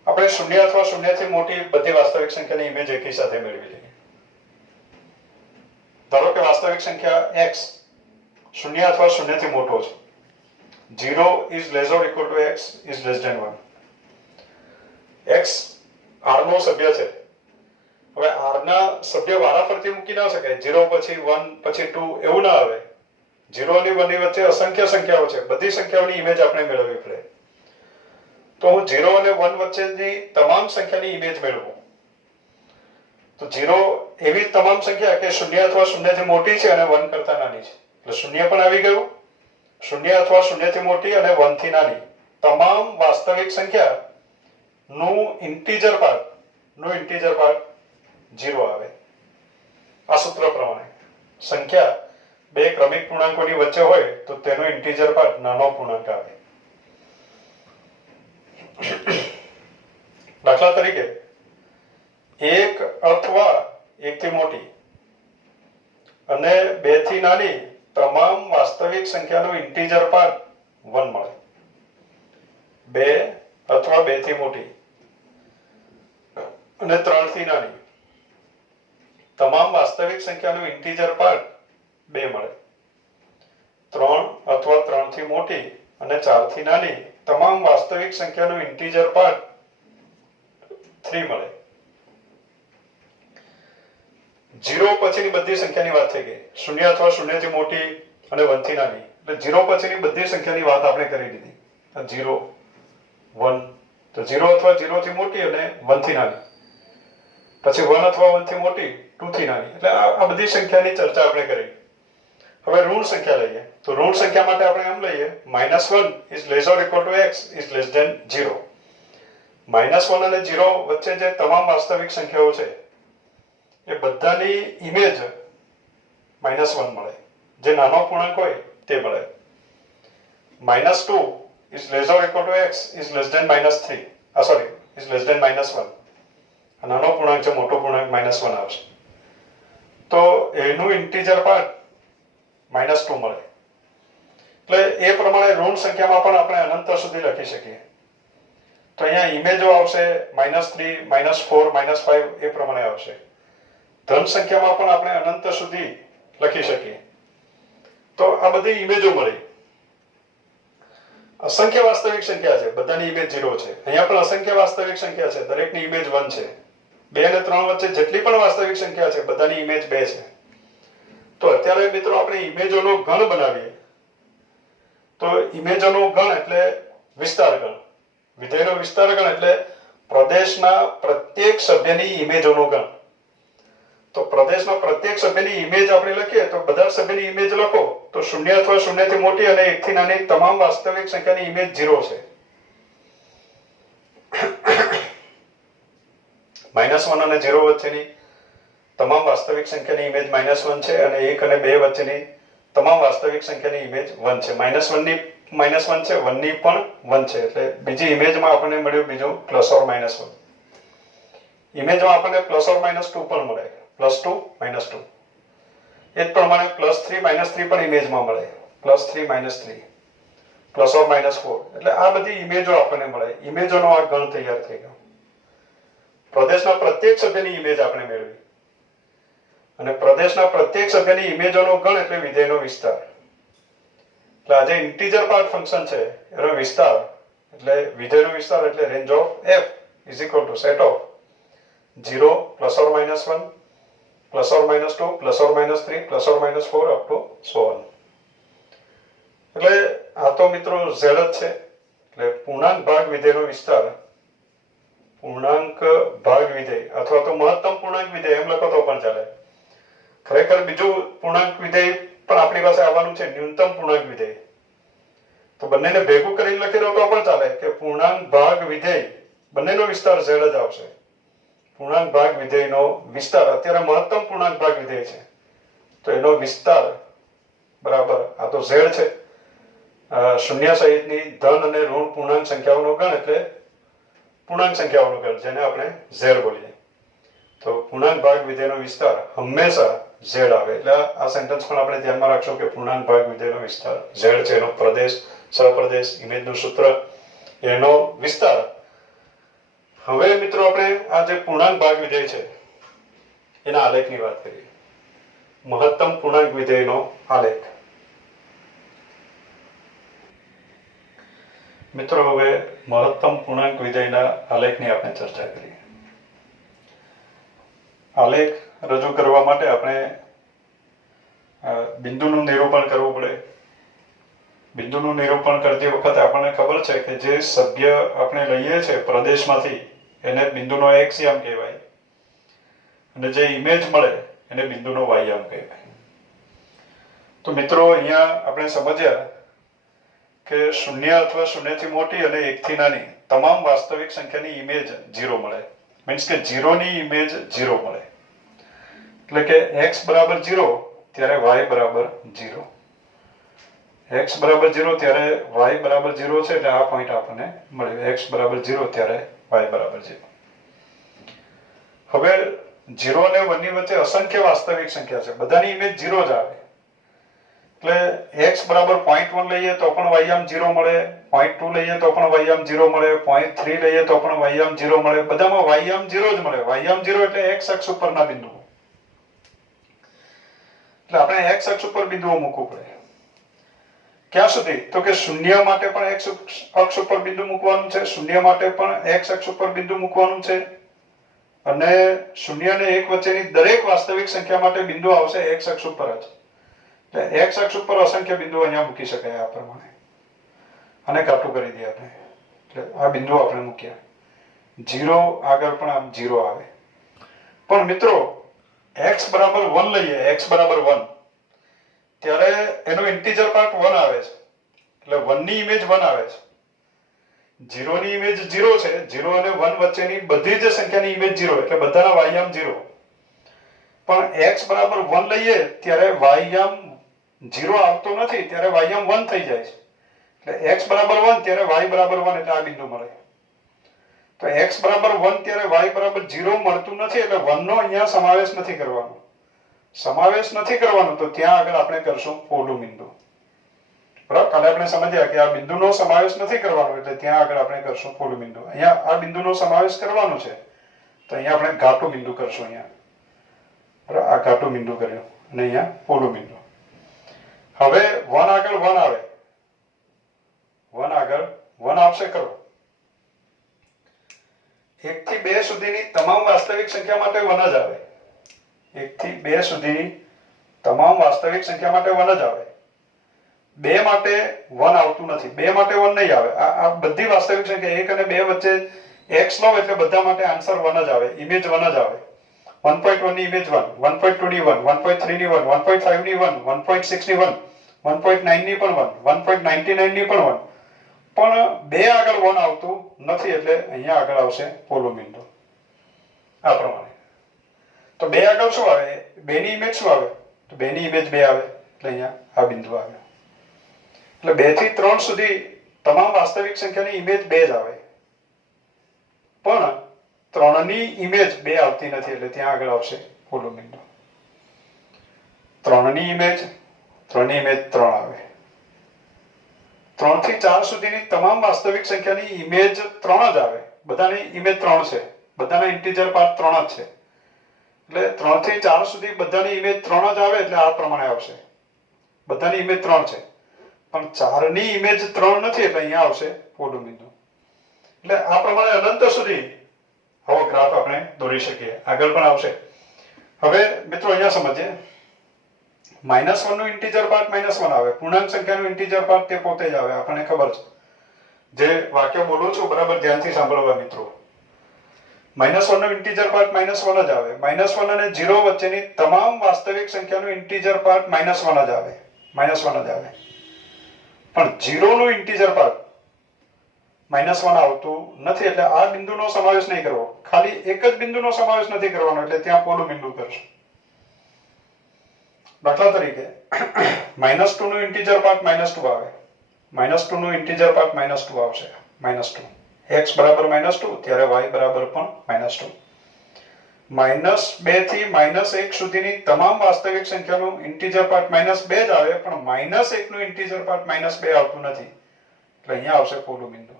આપણે શૂન્ય અથવા શૂન્યથી મોટી બધી વાસ્તવિક સંખ્યાની ઇમેજ એકી સાથે મેળવી લઈએ. ધારો કે વાસ્તવિક સંખ્યા x શૂન્ય અથવા શૂન્યથી મોટો છે. 0 is less or equal to x is less than 1. x r નો સભ્ય છે. હવે r ના સભ્ય વારાફરતી મૂકી ના શકાય. 0 પછી 1 પછી 2 એવું ના આવે. 0 અને 1 ની વચ્ચે અસંખ્ય સંખ્યાઓ છે. બધી સંખ્યાઓની ઇમેજ આપણે મેળવવી પડે. તો હું 0 અને 1 વચ્ચેની તમામ સંખ્યાની ઇમેજ મેળવું. તો 0 એવી તમામ સંખ્યા કે શૂન્ય અથવા શૂન્યથી મોટી છે અને 1 કરતા નાની છે. એટલે શૂન્ય પણ આવી ગયું. શૂન્ય અથવા શૂન્યથી મોટી અને 1 થી નાની તમામ વાસ્તવિક સંખ્યા નું ઇન્ટીજર પાર્ટ 0 આવે. આ સૂત્ર પ્રમાણે સંખ્યા બે ક્રમિક પૂર્ણાંકોની વચ્ચે હોય તો તેનો ઇન્ટીજર પાર્ટ નાનો પૂર્ણાંક આવે. દાખલા તરીકે 1 અથવા 1 થી મોટી અને 2 થી નાની તમામ વાસ્તવિક સંખ્યાનો ઇન્ટીજર પાર્ટ 1 મળે. 2 અથવા 2 થી મોટી અને 3 થી નાની તમામ વાસ્તવિક સંખ્યાનો ઇન્ટીજર પાર્ટ 2 મળે. 3 અથવા 3 થી મોટી અને 4 થી નાની તમામ વાસ્તવિક સંખ્યાનો ઇન્ટીજર પાર્ટ 3 મળે. 0 પછીની બધી સંખ્યાની વાત થઈ ગઈ. શૂન્ય અથવા શૂન્યથી મોટી અને 1 થી નાની. એટલે 0 પછીની બધી સંખ્યાની વાત આપણે કરી દીધી. 0 1 તો 0 અથવા 0 થી મોટી અને 1 થી નાની. પછી 1 અથવા 1 થી મોટી 2 થી નાની. એટલે આ બધી સંખ્યાની ચર્ચા આપણે કરી. હવે ઋણ સંખ્યા લઈએ. તો ઋણ સંખ્યા માટે આપણે એમ લઈએ -1 is less or equal to x is less than 0. -1 અને 0 વચ્ચે જે તમામ વાસ્તવિક સંખ્યાઓ છે એ બધાની ઇમેજ -1 મળે. જે નાનો પૂર્ણાંક હોય તે મળે. -2 is less or equal to x is less than -3. is less than -1. નાનો પૂર્ણાંક છે, મોટો પૂર્ણાંક -1 આવશે. તો એનું ઇન્ટીજર પાર્ટ -2 મળે. એટલે એ પ્રમાણે ઋણ સંખ્યામાં પણ આપણે અનંત સુધી લખી શકીએ. તો અહીંયા ઇમેજો આવશે -3 -4 -5 એ પ્રમાણે આવશે. ધન સંખ્યામાં પણ આપણે અનંત સુધી લખી શકીએ. તો આ બધી ઇમેજો મળી. અસંખ્ય વાસ્તવિક સંખ્યા છે, બધાની ઇમેજ 0 છે. અહીંયા પણ અસંખ્ય વાસ્તવિક સંખ્યા છે, દરેકની ઇમેજ 1 છે. 2 અને 3 વચ્ચે જેટલી પણ વાસ્તવિક સંખ્યા છે બધાની ઇમેજ 2 છે. તો અત્યારે મિત્રો આપણે ઇમેજોનો ગણ બનાવીએ. તો ઇમેજોનો ગણ એટલે વિસ્તાર ગણ. વિધેયનો વિસ્તાર ગણ એટલે પ્રદેશના પ્રત્યેક સભ્યની ઇમેજોનો ગણ. તો પ્રદેશના પ્રત્યેક સભ્યની ઇમેજ આપણે લખીએ તો બધા સભ્યની ઇમેજ લખો તો શૂન્ય અથવા શૂન્યથી મોટી અને 1 થી નાની તમામ વાસ્તવિક સંખ્યાની ઇમેજ 0 છે. -1 અને 0 વચ્ચેની તમામ વાસ્તવિક સંખ્યાની ઇમેજ -1 છે અને 1 અને 2 વચ્ચેની તમામ વાસ્તવિક સંખ્યાની ઇમેજ 1 છે. -1 ની -1 છે, 1 ની પણ 1 છે. એટલે બીજી ઇમેજમાં આપણને મળ્યું બીજું +or-1. ઇમેજમાં આપણને +or-2 પણ મળે. +2 -2. એ જ પ્રમાણે +3 -3 પણ ઇમેજમાં મળે. +3 -3 +or-4. એટલે આ બધી ઇમેજો આપણને મળે. ઇમેજોનો આ ગણ તૈયાર થઈ ગયો. પ્રદેશના પ્રત્યેક સભ્યની ઇમેજ આપણે મેળવી અને પ્રદેશના પ્રત્યેક સભ્યની ઇમેજોનો ગણ એટલે વિધેયનો વિસ્તાર. એટલે આ જે ઇન્ટીજર પાર્ટ ફંક્શન છે એનો વિસ્તાર એટલે વિધેયનો વિસ્તાર એટલે range of f is equal to set of 0 +or-1 +or-2 +or-3 +or-4 up to so on. એટલે આ તો મિત્રો z જ છે. એટલે પૂર્ણાંક ભાગ વિધેયનો વિસ્તાર, પૂર્ણાંક ભાગ વિધેય અથવા તો મહત્તમ પૂર્ણાંક વિધેય એમ લખો તો પણ ચાલે. ખરેખર બીજું પૂર્ણાંક વિધેય પણ આપણી પાસે આવવાનું છે, ન્યૂનતમ પૂર્ણાંક વિધેય. તો બંનેને ભેગું કરીને લખી દો તો પણ ચાલે કે પૂર્ણાંક ભાગ વિધેય બંનેનો વિસ્તાર z જ આવશે. પૂર્ણાંક ભાગ વિધેયનો વિસ્તાર અત્યારે મહત્તમ પૂર્ણાંક ભાગ વિધેય છે તો એનો વિસ્તાર બરાબર આ તો z છે. શૂન્ય સહિતની ધન અને ઋણ પૂર્ણાંક સંખ્યાઓનો ગણ એટલે પૂર્ણાંક સંખ્યાઓનો ગણ જેને આપણે z બોલીએ. તો પૂર્ણાંક ભાગ વિધેયનો વિસ્તાર હંમેશા z આવે. એટલે આ સેન્ટેન્સ પણ આપણે ધ્યાનમાં રાખશું કે પૂર્ણાંક ભાગ વિધેયનો વિસ્તાર z છે, એનો પ્રદેશ સહપ્રદેશ, ઇમેજનું સૂત્ર, એનો વિસ્તાર. હવે મિત્રો આપણે આ જે પૂર્ણાંક ભાગ વિધેય છે એના આલેખની વાત કરીએ. મહત્તમ પૂર્ણાંક વિધેયનો આલેખ. મિત્રો હવે મહત્તમ પૂર્ણાંક વિધેયના આલેખની આપણે ચર્ચા કરીએ. આલેખ રજૂ કરવા માટે આપણે બિંદુનું નિરૂપણ કરવું પડે. બિંદુનું નિરૂપણ કરતી વખતે આપણને ખબર છે કે જે સભ્ય આપણે લઈએ છીએ પ્રદેશમાંથી એને બિંદુનો એક્સ યામ કહેવાય અને જે ઇમેજ મળે એને બિંદુનો વાય યામ કહેવાય. તો મિત્રો અહીંયા આપણે સમજ્યા કે 0 અથવા 0 થી મોટી અને 1 થી નાની તમામ વાસ્તવિક સંખ્યાની ઇમેજ 0 મળે. મીન્સ કે 0 ની ઇમેજ 0 મળે. એટલે કે x બરાબર 0 ત્યારે y બરાબર 0. x બરાબર 0 ત્યારે y બરાબર 0 છે એટલે આ પોઈન્ટ આપણને મળ્યો. x બરાબર 0 ત્યારે y બરાબર 0. હવે 0 અને 1 ની વચ્ચે અસંખ્ય વાસ્તવિક સંખ્યા છે. બધાની ઇમેજ 0 જ આવે. એટલે x બરાબર 0.1 લઈએ તો પણ y યામ 0 મળે, 0.2 લઈએ તો પણ y યામ 0 મળે, 0.3 લઈએ તો પણ y યામ 0 મળે. બધામાં y યામ 0 જ મળે. y યામ 0 એટલે x અક્ષ ઉપરના બિંદુઓ. એટલે આપણે x અક્ષ ઉપર બિંદુઓ મૂકવું પડે. ક્યાં સુધી? તો કે 0 માટે પણ x અક્ષ ઉપર બિંદુ મૂકવાનું છે, 0 માટે પણ x અક્ષ ઉપર બિંદુ મૂકવાનું છે અને 0 અને 1 વચ્ચેની દરેક વાસ્તવિક સંખ્યા માટે બિંદુ આવશે x અક્ષ ઉપર જ. એટલે x અક્ષ ઉપર અસંખ્ય બિંદુઓ અહીંયા મૂકી શકાય આ પ્રમાણે. આને કાટું કરી દઈએ આપણે. એટલે આ બિંદુ આપણે મૂક્યા. 0 આગળ પણ આમ 0 આવે. પણ મિત્રો x બરાબર 1 લઈએ, x બરાબર 1 ત્યારે એનો ઇન્ટીજર પાર્ટ 1 આવે છે. એટલે 1 ની ઇમેજ 1 આવે છે. 0 ની ઇમેજ 0 છે. 0 અને 1 વચ્ચેની બધી જ સંખ્યાની ઇમેજ 0 એટલે બધાના y યામ 0. પણ x બરાબર 1 લઈએ ત્યારે y યામ 0 આવતો નથી, ત્યારે y યામ 1 થઈ જાય છે. એટલે x બરાબર 1 ત્યારે y બરાબર 1 એટલે આ બિંદુ મળે. તો x બરાબર 1 ત્યારે y બરાબર 0 મળતું નથી એટલે 1 નો અહીંયા સમાવેશ નથી કરવાનો. સમાવેશ નથી કરવાનો તો ત્યાં આગળ આપણે કરશું પોલું બિંદુ. બરાબર? કાલે આપણે સમજ્યા કે આ બિંદુનો સમાવેશ નથી કરવાનો એટલે ત્યાં આગળ આપણે કરશું પોલું બિંદુ. અહીંયા આ બિંદુનો સમાવેશ કરવાનો છે તો અહીંયા આપણે ઘાટું બિંદુ કરશું. અહીંયા બરાબર? આ ઘાટું બિંદુ કર્યું અને અહીંયા પોલું બિંદુ. હવે 1 આગળ 1 આવે. 1 આગળ 1 આવશે કરો. 1 થી 2 સુધીની તમામ વાસ્તવિક સંખ્યા માટે 1 જ આવે. 1 થી 2 સુધીની તમામ વાસ્તવિક સંખ્યા માટે 1 જ આવે. 2 માટે 1 આવતું નથી. 2 માટે 1 નહીં આવે. આ બધી વાસ્તવિક સંખ્યા 1 અને 2 વચ્ચે x લો એટલે બધા માટે આન્સર 1 જ આવે. ઇમેજ 1 જ આવે. 1.1 ની ઇમેજ 1, 1.2 ની 1, 1.3 ની 1, 1.5 ની 1, 1.6 ની 1, 1.9 ની પણ 1, 1.99 ની પણ 1. પણ 2 આગળ 1 આવતું નથી એટલે અહીંયા આગળ આવશે પોલું બિંદુ. આ પ્રમાણે. તો 2 આગળ શું આવે? 2 ની ઇમેજ શું આવે? તો 2 ની ઇમેજ 2 આવે એટલે અહીંયા આ બિંદુ આવે. એટલે 2 થી 3 સુધી તમામ વાસ્તવિક સંખ્યાની ઇમેજ 2 જ આવે. પણ 3 ની ઇમેજ 2 આવતી નથી એટલે ત્યાં આગળ આવશે પોલું બિંદુ. 3 ની ઇમેજ 3 આવે. 3 થી 4 સુધીની તમામ વાસ્તવિક સંખ્યાની ઇમેજ 3 જ આવે. બધાની ઇમેજ 3 છે. બધાના ઇન્ટીજર પાર્ટ 3 જ છે. એટલે 3 થી 4 સુધી બધાની ઇમેજ 3 જ આવે એટલે આ પ્રમાણે આવશે. બધાની ઇમેજ 3 છે. પણ 4 ની ઇમેજ 3 નથી એટલે અહીંયા આવશે પોલું બિંદુ. એટલે આ પ્રમાણે અનંત સુધી આવો ગ્રાફ આપણે દોરી શકીએ. આગળ પણ આવશે. હવે મિત્રો અહીંયા સમજીએ. -1 નું ઇન્ટીજર પાર્ટ -1 આવે. પૂર્ણાંક સંખ્યાનું ઇન્ટીજર પાર્ટ તે પોતે જ આવે. આપણને ખબર છે. જે વાક્ય બોલું છું બરાબર ધ્યાનથી સાંભળવા મિત્રો. -1 નું ઇન્ટીજર પાર્ટ -1 જ આવે. -1 અને 0 વચ્ચેની તમામ વાસ્તવિક સંખ્યાનું ઇન્ટીજર પાર્ટ -1 જ આવે. -1 જ આવે. પણ 0 નું ઇન્ટીજર પાર્ટ -1 આવતું નથી એટલે આ બિંદુનો સમાવેશ નહીં કરવો. ખાલી એક જ બિંદુનો સમાવેશ નથી કરવાનો એટલે ત્યાં પોલું બિંદુ કરશું. દાખલા તરીકે -2 નું ઇન્ટીજર પાર્ટ -2 આવે. -2 નું ઇન્ટીજર પાર્ટ -2 આવશે. -2 x બરાબર -2 ત્યારે y બરાબર પણ -2. -2 થી -1 સુધીની તમામ વાસ્તવિક સંખ્યાનું ઇન્ટીજર પાર્ટ -2 જ આવે પણ -1 નું ઇન્ટીજર પાર્ટ -2 આવતું નથી. એટલે અહીંયા આવશે પોલું બિંદુ.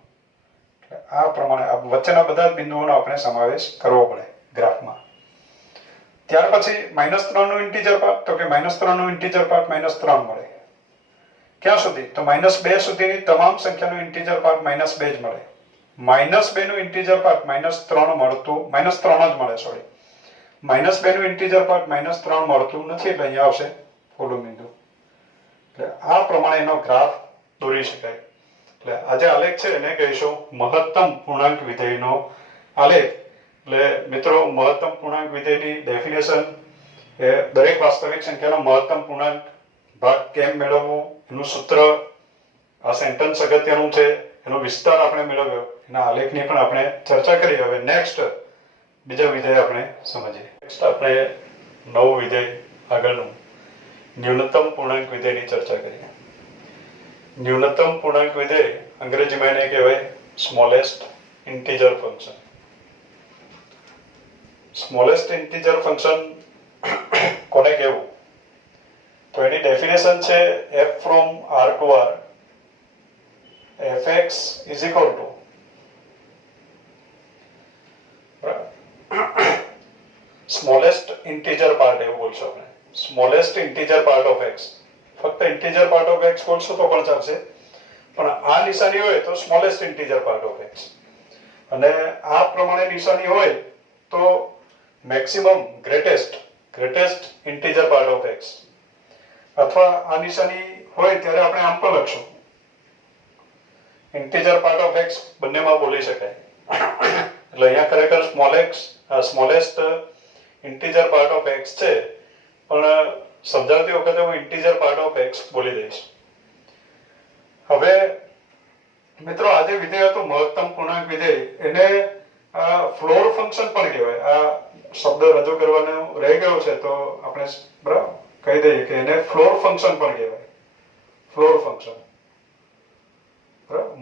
એટલે આ પ્રમાણે આ વચ્ચેના બધા જ બિંદુઓનો આપણે સમાવેશ કરવો પડે ગ્રાફમાં. ત્યાર પછી -3 નું ઇન્ટીજર પાર્ટ, તો કે -3 નું ઇન્ટીજર પાર્ટ -3 મળે. ક્યાં સુધી? તો -2 સુધીની તમામ સંખ્યાનું ઇન્ટીજર પાર્ટ -2 જ મળે. -2 નું ઇન્ટીજર પાર્ટ -3 મળતું, -3 જ મળે, સોરી. -2 નું ઇન્ટીજર પાર્ટ -3 મળતું નથી, એટલે અહીંયા આવશે પોલું બિંદુ. એટલે આ પ્રમાણે એનો ગ્રાફ દોરી શકાય. એટલે આજે આલેખ છે એને કહીશું મહત્તમ પૂર્ણાંક વિધેયનો આલેખ. એટલે મિત્રો, મહત્તમ પૂર્ણાંક વિધેયની ડેફિનેશન એ દરેક વાસ્તવિક સંખ્યાનો મહત્તમ પૂર્ણાંક ભાગ કેમ મેળવવો, એનું સૂત્ર, આ સેન્ટેન્સ અગત્યનું છે, એનો વિસ્તાર આપણે મેળવ્યો, એના આલેખની પણ આપણે ચર્ચા કરી. હવે નેક્સ્ટ બીજા વિધેય આપણે સમજીએ. નેક્સ્ટ આપણે નવું વિધેય આગળનું ન્યૂનતમ પૂર્ણાંક વિધેયની ચર્ચા કરીએ. ન્યૂનતમ પૂર્ણાંક વિધેય અંગ્રેજીમાં એને કહેવાય smallest integer function. Smallest integer function કોને કહેવું? તો એની ડેફિનેશન છે f from r to r fx is equal to smallest integer part, એવું બોલશો આપણે, smallest integer part of x. ફક્ત ઇન્ટીજર પાર્ટ ઓફ x બોલશો તો પણ ચાલશે, પણ આ નિશાની હોય તો smallest integer part of x, અને આ પ્રમાણે નિશાની હોય તો maximum greatest integer part of x, અથવા આ નિશાની હોય ત્યારે આપણે આમ પણ લખશું ઇન્ટીજર પાર્ટ ઓફ x, બંનેમાં બોલી શકાય. એટલે અહીંયા ખરેખર smallest integer part of x છે, પણ સમજાવતી વખતે હું ઇન્ટીજર પાર્ટ ઓફ x બોલી દઈશ. હવે મિત્રો, આ જે વિધેય હતું મહત્તમ પૂર્ણાંક વિધેય, એને ફ્લોર ફંક્શન પણ કહેવાય. આ શબ્દ રજૂ કરવાનો રહી ગયો છે તો આપણે બરાબર કહી દઈએ કે એને ફ્લોર ફંક્શન પણ કહેવાય. ફ્લોર ફંક્શન,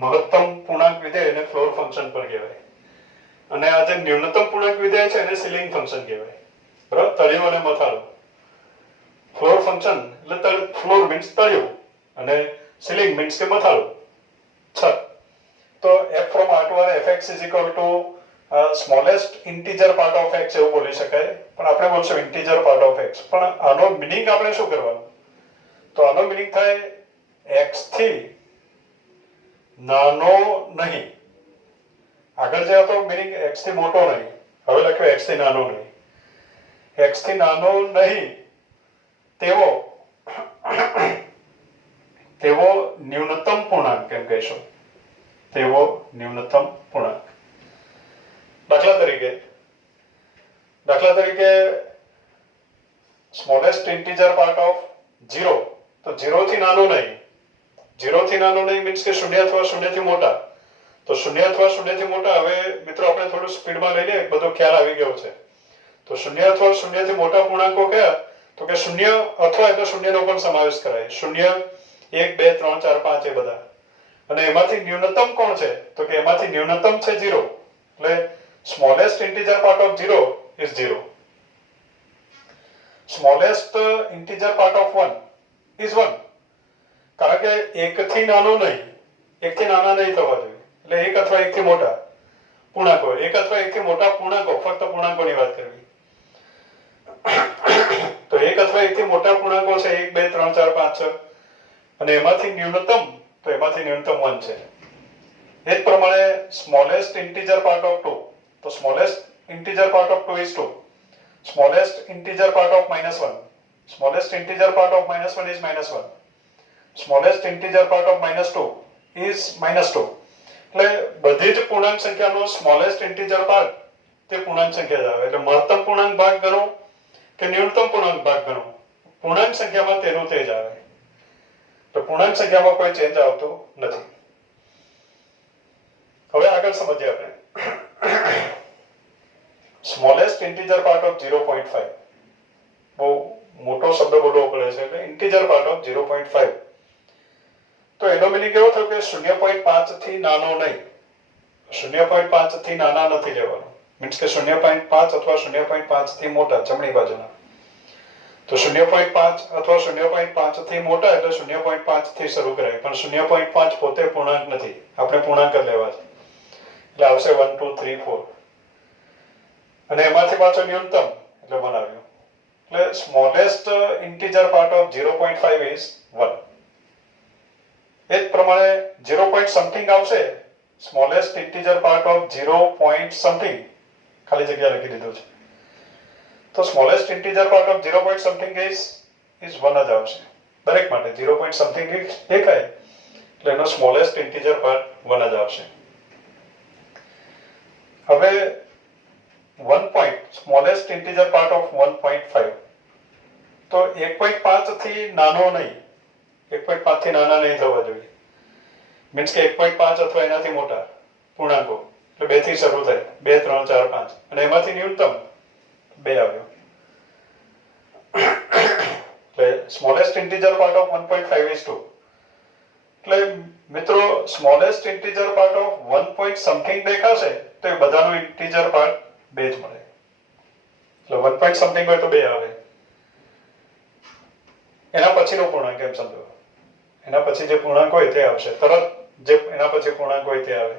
મહત્તમ પૂર્ણાંક વિધેય એને ફ્લોર ફંક્શન પણ કહેવાય. અને આ જે ન્યૂનતમ પૂર્ણાંક વિધેય છે એને સીલિંગ ફંક્શન કહેવાય. બરાબર, તળિયું અને મથાળું. ફ્લોર ફંક્શન એટલે ફ્લોર મીન્સ તળિયું અને સીલિંગ મીન્સ કે મથાળું, છત. તો f from r to r fx is equal to smallest integer part of x એવું બોલી શકાય, પણ આપણે બોલશું ઇન્ટીજર પાર્ટ ઓફ x. પણ આનો મીનિંગ આપણે શું કરવાનું? તો આનો મીનિંગ થાય x થી નાનો નહીં. આગળ જે હતો મીનિંગ x થી મોટો નહીં, હવે લખ્યું x થી નાનો નહીં. x થી નાનો નહીં તેવો ન્યૂનતમ પૂર્ણાંક એમ કહીશું. તેવો ન્યૂનતમ પૂર્ણાંક. દાખલા તરીકે સ્મોલેસ્ટ ઇન્ટીજર પાર્ટ ઓફ 0, તો 0 થી નાનો નહીં. 0 થી નાનો નહીં મીન્સ કે 0 અથવા 0 થી મોટા. તો 0 અથવા 0 થી મોટા, હવે મિત્રો આપણે થોડું સ્પીડમાં લઈને બધો ખ્યાલ આવી ગયો છે. તો 0 અથવા 0 થી મોટા પૂર્ણાંકો કયા? તો કે 0 અથવા એટલે 0 નો પણ સમાવેશ કરાય. 0, 1, 2, 3, 4, 5 એ બધા. અને એમાંથી ન્યૂનતમ કોણ છે? તો કે એમાંથી ન્યૂનતમ છે 0. એટલે smallest integer part of 0 is 0. Smallest integer part of 1 is 1. કારણ કે 1 થી નાનો નહીં, 1 થી નાના નહીં થવા જોઈએ. એટલે 1 અથવા 1 થી મોટા પૂર્ણાંકો, 1 અથવા 1 થી મોટા પૂર્ણાંકો, ફક્ત પૂર્ણાંકોની વાત કરવી. તો 1 અથવા 1 થી મોટા પૂર્ણાંકો છે 1, 2, 3, 4, 5, 6, અને એમાંથી ન્યૂનતમ, તો એમાંથી ન્યૂનતમ 1 છે. એ જ પ્રમાણે સ્મોલેસ્ટ ઇન્ટીજર પાર્ટ ઓફ 2, તો smallest integer part of 2 is 2. Smallest integer part of -1. Smallest integer part of -1 is -1. Smallest integer part of -2 is -2. એટલે બધી જ પૂર્ણાંક સંખ્યાનો સ્મોલેસ્ટ ઇન્ટીજર પાર્ટ તે પૂર્ણાંક સંખ્યા જ આવે. એટલે મહત્તમ પૂર્ણાંક ભાગ ગણો કે ન્યૂનતમ પૂર્ણાંક ભાગ ગણો, પૂર્ણાંક સંખ્યામાં તેનું તે જ આવે. તો પૂર્ણાંક સંખ્યામાં કોઈ ચેન્જ આવતો નથી. હવે આગળ સમજીએ આપણે સ્મોલેસ્ટ ઇન્ટીજર પાર્ટ ઓફ 0.5. બહુ મોટો શબ્દ બોલવો પડે છે, એટલે ઇન્ટીજર પાર્ટ ઓફ 0.5. તો એનો મીનિંગ એવો થયો કે 0.5 થી નાનો નહીં, 0.5 થી નાના નથી લેવાનો. મીન્સ કે 0.5 અથવા 0.5 થી મોટા, જમણી બાજુના. તો 0.5 અથવા 0.5 થી મોટા એટલે 0.5 થી શરૂ કરાય, પણ 0.5 પોતે પૂર્ણાંક નથી, આપણે પૂર્ણાંક જ લેવા છે એટલે આવશે 1 2 3 4 અને એમાંથી પાછો ન્યૂનતમ એટલે 1 આવ્યું. એટલે smallest integer part of 0.5 is 1. એ જ પ્રમાણે 0 પોઈન્ટ સમથિંગ આવશે, smallest integer part of 0 point something ખાલી જગ્યા લખી દીધું છે, તો smallest integer part of 0 point something is 1 જ આવશે દરેક માટે. 0 પોઈન્ટ સમથિંગ દેખાય એટલે એનો સ્મોલેસ્ટ ઇન્ટીજર પાર્ટ 1 જ આવશે. હવે 1 point smallest integer part of 1.5, તો 1.5 થી નાનો નહીં, 1.5 થી નાના નહીં થવા જોઈએ, મીન્સ કે 1.5 અથવા એનાથી મોટા પૂર્ણાંકો એટલે 2 થી શરૂ થાય, 2 3 4 5 અને એમાંથી ન્યૂનતમ 2 આવ્યો. એટલે smallest integer part of 1.5 is 2. એટલે મિત્રો smallest integer part of 1 point something દેખાશે તો એ બધાનો ઇન્ટીજર પાર્ટ 2 જ મળે. એટલે 1 પોઈન્ટ સમથિંગ હોય તો 2 આવે. એના પછીનો પૂર્ણાંક એમ સમજો, એના પછી જે પૂર્ણાંક હોય તે આવશે, તરત જે એના પછી પૂર્ણાંક હોય તે આવે.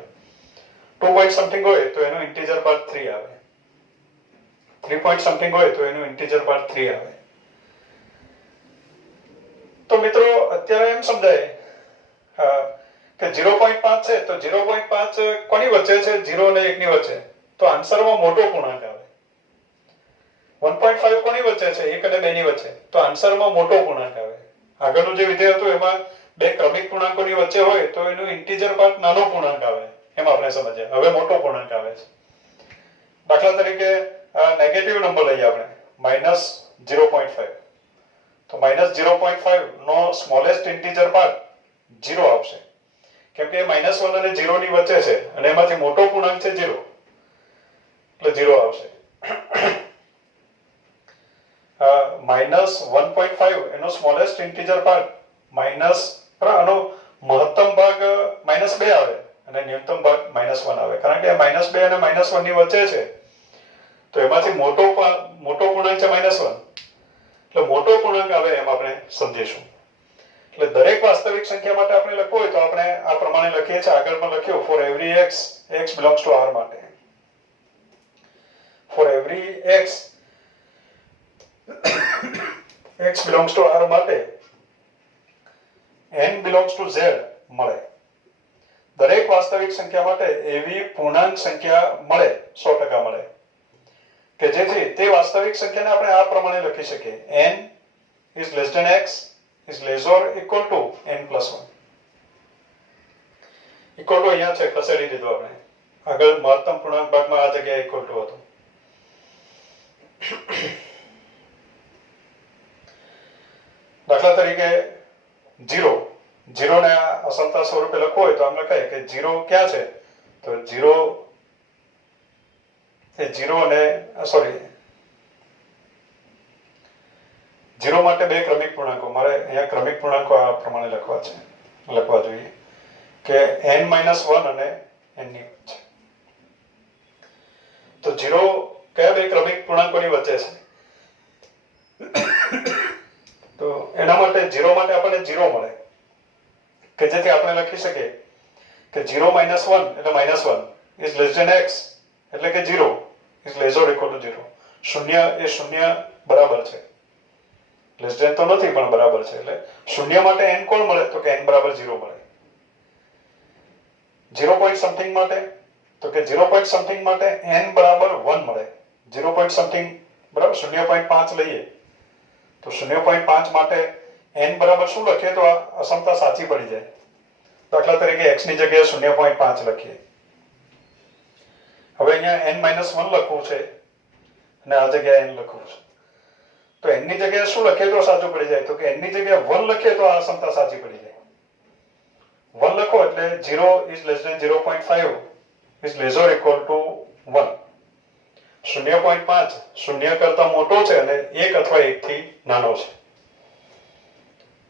2 પોઈન્ટ સમથિંગ હોય તો એનો ઇન્ટીજર પાર્ટ 3 આવે, 3 પોઈન્ટ સમથિંગ હોય તો એનો ઇન્ટીજર પાર્ટ 3 આવે. તો મિત્રો અત્યારે એમ સમજાય કે 0.5 છે તો 0.5 કોની વચ્ચે છે? 0 અને 1 ની વચ્ચે, તો આન્સરમાં મોટો પૂર્ણાંક આવે. 1.5 કોની વચ્ચે છે? 1 અને 2 ની વચ્ચે, તો આન્સરમાં મોટો પૂર્ણાંક આવે. આગળનું જે વિધેય હતું એમાં બે ક્રમિક પૂર્ણાંકોની વચ્ચે હોય તો એનું ઇન્ટીજર પાર્ટ નાનો પૂર્ણાંક આવે, એમ આપણે સમજ્યા. હવે મોટો પૂર્ણાંક આવે છે. દાખલા તરીકે નેગેટિવ નંબર લઈએ આપણે, -0.5, તો -0.5 નો સ્મોલેસ્ટ ઇન્ટીજર પાર્ટ 0 આવશે, કેમ કે -1 અને 0 ની વચ્ચે છે અને એમાંથી મોટો પૂર્ણાંક છે 0, એટલે 0 આવશે. -1.5 એનો સ્મોલેસ્ટ ઇન્ટીજર પાર્ટ આનો મહત્તમ ભાગ -2 આવે અને ન્યૂનતમ ભાગ -1 આવે, કારણ કે -2 અને -1 ની વચ્ચે છે તો એમાંથી મોટો પૂર્ણાંક છે -1, એટલે મોટો પૂર્ણાંક આવે એમ આપણે સમજીશું. એટલે દરેક વાસ્તવિક સંખ્યા માટે આપણે લખવું હોય તો આપણે આ પ્રમાણે લખીએ છીએ. આગળ પણ લખ્યું, for every x belongs to R માટે, for every x belongs to R માટે n belongs to z મળે. દરેક વાસ્તવિક સંખ્યા માટે એવી પૂર્ણાંક સંખ્યા મળે, 100% મળે, કે જેથી તે વાસ્તવિક સંખ્યાને આપણે આ પ્રમાણે લખી શકીએ, n is less than x is less or equal to n plus 1. equal to અહીંયા છે, ખસેડી દીધું આપણે. આગળ મહત્તમ પૂર્ણાંક ભાગમાં આ જગ્યાએ equal to હતું. દાખલા તરીકે 0 ને અસમતા સ્વરૂપે લખવું હોય તો આમ લખાય કે 0 ક્યાં છે? તો 0 માટે બે ક્રમિક પૂર્ણાંકો, મારે અહીંયા ક્રમિક પૂર્ણાંકો આ પ્રમાણે લખવા જોઈએ કે n-1 અને n ની વચ્ચે. તો 0 કયા બે ક્રમિક પૂર્ણાંકોની વચ્ચે છે? તો એના માટે 0 માટે આપણને 0 મળે, કે જેથી આપણે લખી શકીએ કે 0 - 1 એટલે -1 is less than x એટલે કે 0 is less or equal to 0. 0 એ 0 બરાબર છે, લેસ ધેન તો નથી પણ બરાબર છે, એટલે 0 માટે n કોણ મળે? તો કે n બરાબર 0 મળે. 0 પોઈન્ટ સમથિંગ માટે, તો કે 0 પોઈન્ટ સમથિંગ માટે n બરાબર 1 મળે. 0 પોઈન્ટ સમથિંગ બરાબર 0.5 લઈએ તો 0.5 માટે n બરાબર શું લખીએ તો આ અસમતા સાચી પડી જાય. દાખલા તરીકે x ની જગ્યાએ 0.5 લખીએ. હવે અહીંયા n-1 લખવું છે અને આ જગ્યાએ n લખવું છે, તો n ની જગ્યાએ શું લખીએ તો સાચું પડી જાય? તો કે n ની જગ્યાએ 1 લખીએ તો આ અસમતા સાચી પડી જાય. 1 લખો એટલે 0 is less than 0.5 is less or equal to 1. 0.5 શૂન્ય કરતા મોટો છે અને 1 અથવા 1 થી નાનો છે.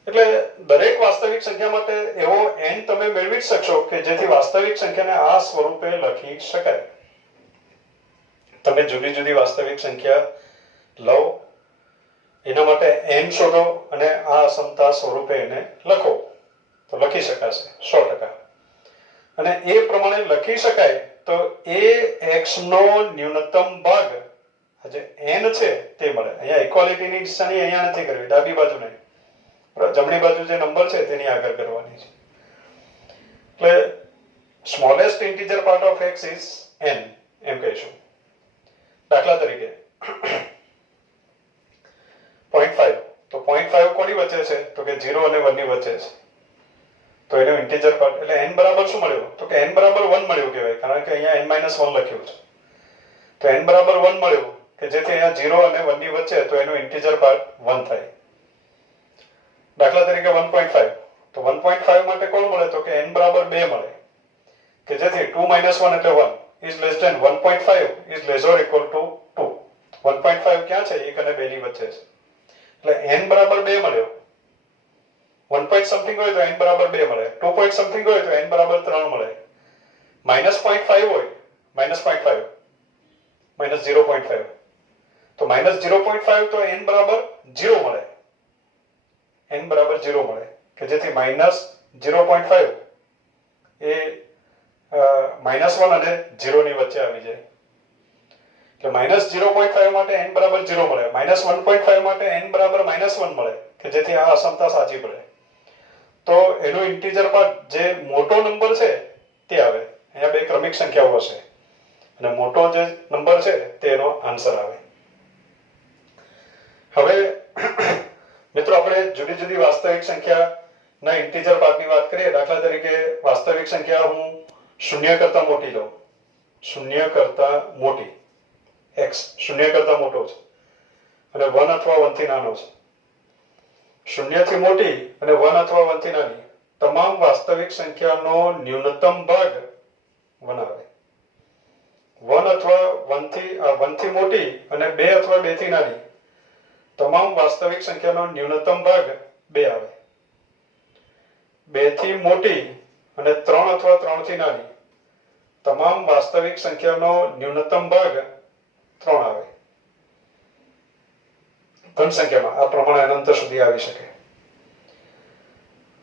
એટલે દરેક વાસ્તવિક સંખ્યા માટે એવો n તમે મેળવી શકશો કે જેથી વાસ્તવિક સંખ્યાને આ સ્વરૂપે લખી શકાય. તમે જુદી જુદી વાસ્તવિક સંખ્યા લો, એના માટે n શોધો અને આ અસમતા સ્વરૂપે એને લખો તો લખી શકાશે 100%. અને એ પ્રમાણે લખી શકાય તો a x નો ન્યૂનતમ ભાગ જે n છે તે મળે. અહીંયા ઇક્વાલિટીની નિશાની અહીંયા નથી કરવી, ડાબી બાજુ નહીં, જમણી બાજુ જે નંબર છે તેની આગળ કરવાની છે. એટલે smallest integer part of x is n એમ કહીશું. દાખલા તરીકે 0.5, તો 0.5 કોની વચ્ચે છે તો કે 0 અને 1 ની વચ્ચે છે. તો એનો ઇન્ટીજર પાર્ટ એટલે n બરાબર શું મળ્યું તો કે n બરાબર 1 મળ્યું કહેવાય, કારણ કે અહીંયા n-1 લખ્યું છે. તો n બરાબર 1 મળ્યું કે જેથી અહીંયા 0 અને 1 ની વચ્ચે, તો એનો ઇન્ટીજર પાર્ટ 1 થાય. દાખલા તરીકે 1.5, તો 1.5 માટે કોણ મળે તો કે n બરાબર 2 મળે કે જેથી 2 - 1 એટલે 1 is less than 1.5 is less or equal to 2. 1.5 ક્યાં છે 1 અને 2 ની વચ્ચે છે, એટલે n બરાબર 2 મળ્યો. 1 point something હોય તો n બરાબર 2 મળે, 2 point something હોય તો n બરાબર 3 મળે, -0.5 હોય -0.5 -0.5 તો -0.5 તો n બરાબર 0 મળે, n બરાબર 0 મળે કે જેથી -0.5 એ -1 અને 0 ની વચ્ચે આવી જાય. એટલે -0.5 માટે n બરાબર 0 મળે, -1.5 માટે n બરાબર -1 મળે કે જેથી આ અસમતા સાચી પડે. તો એનો ઇન્ટીજર પાર્ટ જે મોટો નંબર છે તે આવે. અહીંયા બે ક્રમિક સંખ્યાઓ હશે અને મોટો જે નંબર છે તેનો આન્સર આવે. હવે મિત્રો આપણે જુદી જુદી વાસ્તવિક સંખ્યાના ઇન્ટીજર પાર્ટની વાત કરીએ. દાખલા તરીકે વાસ્તવિક સંખ્યા હું 0 કરતા મોટી લઉં, 0 કરતા મોટી, x 0 કરતા મોટો છે અને 1 અથવા 1 થી નાનો છે. 0 થી મોટી અને 1 અથવા 1 થી નાની તમામ વાસ્તવિક સંખ્યાનો ન્યૂનતમ ભાગ 1 આવે. 1 અથવા 1 થી મોટી અને 2 અથવા 2 થી નાની તમામ વાસ્તવિક સંખ્યાનો ન્યૂનતમ ભાગ 2 આવે. 2 થી મોટી અને 3 અથવા 3 થી નાની તમામ વાસ્તવિક સંખ્યાનો ન્યૂનતમ ભાગ 3 આવે. ધન સંખ્યામાં આ પ્રમાણે અનંત સુધી આવી શકે.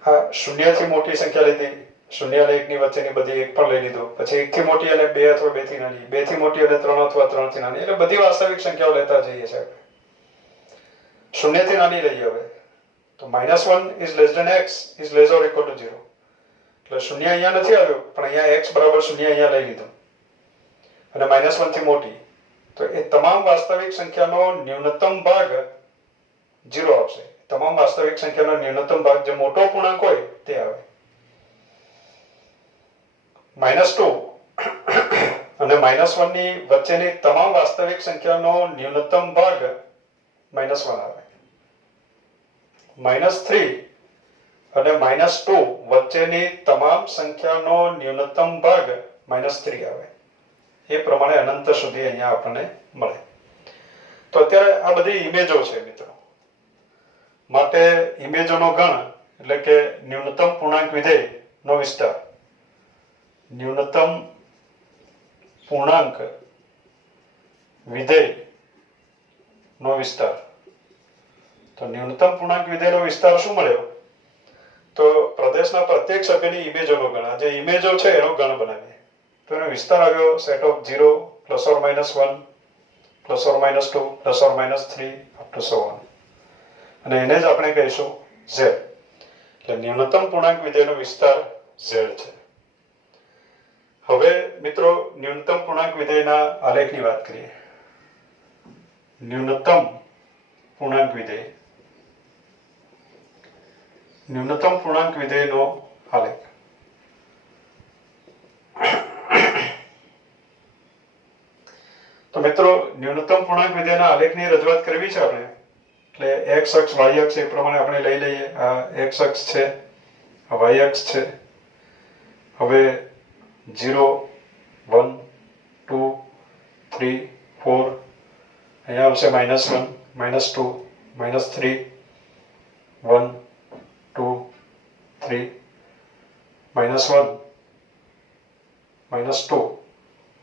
હા, 0 થી મોટી સંખ્યા લીધી, 0 અને 1 ની વચ્ચેની બધી એક પણ લઈ લીધો, પછી 1 થી મોટી અને 2 અથવા 2 થી નાની, 2 થી મોટી અને 3 અથવા 3 થી નાની, એટલે બધી વાસ્તવિક સંખ્યાઓ લેતા જઈએ છીએ. 0 થી નાની લઈએ હવે તો -1 is less than x is less or equal to 0. એટલે 0 અહીંયા નથી આવ્યો પણ અહીંયા x બરાબર 0 અહીંયા લઈ લીધો. અને -1 થી મોટી તો એ તમામ વાસ્તવિક સંખ્યાનો ન્યૂનતમ ભાગ 0 આવશે. તમામ વાસ્તવિક સંખ્યાનો ન્યૂનતમ ભાગ જે મોટો પૂર્ણાંક હોય તે આવે. -2 અને -1 ની વચ્ચેની તમામ વાસ્તવિક સંખ્યાનો ન્યૂનતમ ભાગ -1 આવે. -3 અને -2 વચ્ચેની તમામ સંખ્યાનો ન્યૂનતમ ભાગ -3 આવે. એ પ્રમાણે અનંત સુધી અહીંયા આપણને મળે. તો અત્યારે આ બધી ઇમેજો છે મિત્રો, માટે ઇમેજોનો ગણ એટલે કે ન્યૂનતમ પૂર્ણાંક વિધેય નો વિસ્તાર, ન્યૂનતમ પૂર્ણાંક વિધેય નો વિસ્તાર. તો ન્યૂનતમ પૂર્ણાંક વિધેયનો વિસ્તાર શું મળ્યો તો પ્રદેશના પ્રત્યેક સભ્યની ઇમેજોનો ગણ. આ જે ઇમેજો છે એનો ગણ બનાવીએ તો એનો વિસ્તાર આવ્યો set of 0 ± 1 ± 2 ± 3 up to so on. અને એને જ આપણે કહીશું z. એટલે ન્યૂનતમ પૂર્ણાંક વિધેયનો વિસ્તાર z છે. હવે મિત્રો ન્યૂનતમ પૂર્ણાંક વિધેયના આલેખની વાત કરીએ. ન્યૂનતમ પૂર્ણાંક વિધેય, ન્યૂનતમ પૂર્ણાંક વિધેયનો આલેખ. તો મિત્રો ન્યૂનતમ પૂર્ણાંક વિધેયના આલેખની રજૂઆત કરવી છે આપણે, એટલે x અક્ષ y અક્ષ એ પ્રમાણે આપણે લઈ લઈએ. આ x અક્ષ છે, આ y અક્ષ છે. હવે 0 1 2 3 4 અહીંયા આવશે -1 -2 -3 1 2 3 -1 -2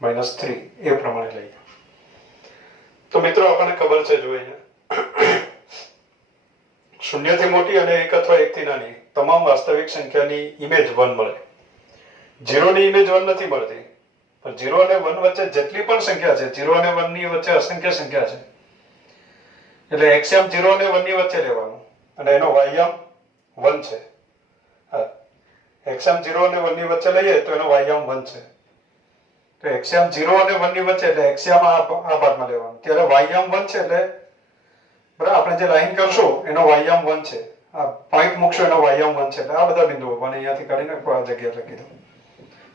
-3 એ પ્રમાણે લઈએ. તો મિત્રો આપણને ખબર છે જો અહીંયા શૂન્યથી મોટી અને 1 અથવા 1 થી નાની તમામ વાસ્તવિક સંખ્યાની ઇમેજ 1 મળે. 0 ની ઇમેજ 1 નથી મળતી, પણ 0 અને 1 વચ્ચે જેટલી પણ સંખ્યા છે, 0 અને 1 ની વચ્ચે અસંખ્ય સંખ્યા છે, એટલે એક્સયામ 0 અને 1 ની વચ્ચે લેવાનું અને એનો વાયયામ 1 છે. હા, એક્સયામ 0 અને 1 ની વચ્ચે લઈએ તો એનો વાયયામ 1 છે. તો એક્સયામ 0 અને 1 ની વચ્ચે એટલે એક્સયામ આ ભાગમાં લેવાનું, ત્યારે વાયયામ 1 છે એટલે બરાબર આપણે જે લાઈન કરશું એનો વાયયામ 1 છે. આ પોઈન્ટ મૂકશું એનો વાયયામ 1 છે, એટલે આ બધા બિંદુઓ મને અહીંયાથી કાઢી નાખો, આ જગ્યાએ લખી દો.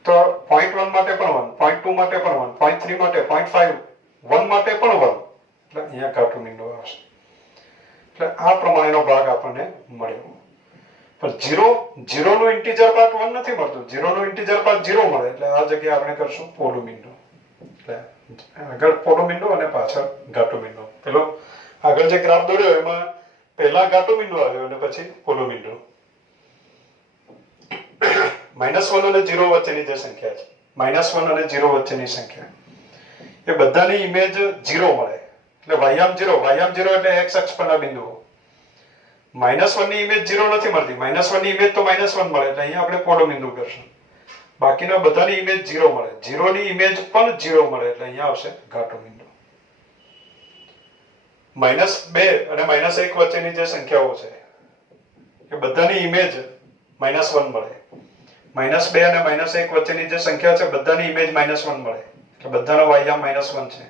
તો પોઈન્ટ 1 માટે પણ 1, પોઈન્ટ 2 માટે પણ 1, પોઈન્ટ 3 માટે, પોઈન્ટ 5, 1 માટે પણ 1, એટલે અહીંયા ઘાટું બિંદુ આવશે. એટલે આ પ્રમાણેનો ભાગ આપણને મળ્યો. પણ 0 નું ઇન્ટીજર પાર્ટ 1 નથી મળતું, 0 નું ઇન્ટીજર પાર્ટ 0 મળે, એટલે આ જગ્યાએ આપણે કરશું પોલું બિંદુ. એટલે આગળ પોલું બિંદુ અને પાછળ ઘાટું બિંદુ. પેલો આગળ જે ગ્રાફ દોર્યો એમાં પહેલા ઘાટું બિંદુ આવ્યું અને પછી પોલું બિંદુ. -1 અને 0 વચ્ચેની જે સંખ્યા છે, -1 અને 0 વચ્ચેની સંખ્યા, એ બધાની ઇમેજ 0 મળે, એટલે વાયયામ 0, વાયયામ 0 એટલે x અક્ષ પરના બિંદુઓ. -1 ની ઇમેજ 0 નથી મળતી, -1 ની ઇમેજ તો -1 મળે, એટલે અહીંયા આપણે પોલું બિંદુ કરશું. બાકીના બધાની ઇમેજ 0 મળે, 0 ની ઇમેજ પણ 0 મળે, એટલે અહીંયા આવશે ઘાટું બિંદુ. -2 અને -1 વચ્ચેની જે સંખ્યાઓ છે એ બધાની ઇમેજ -1 મળે. -2 અને -1 વચ્ચેની જે સંખ્યા છે બધાની ઇમેજ -1 મળે, એટલે બધાનો વાયયામ -1 છે.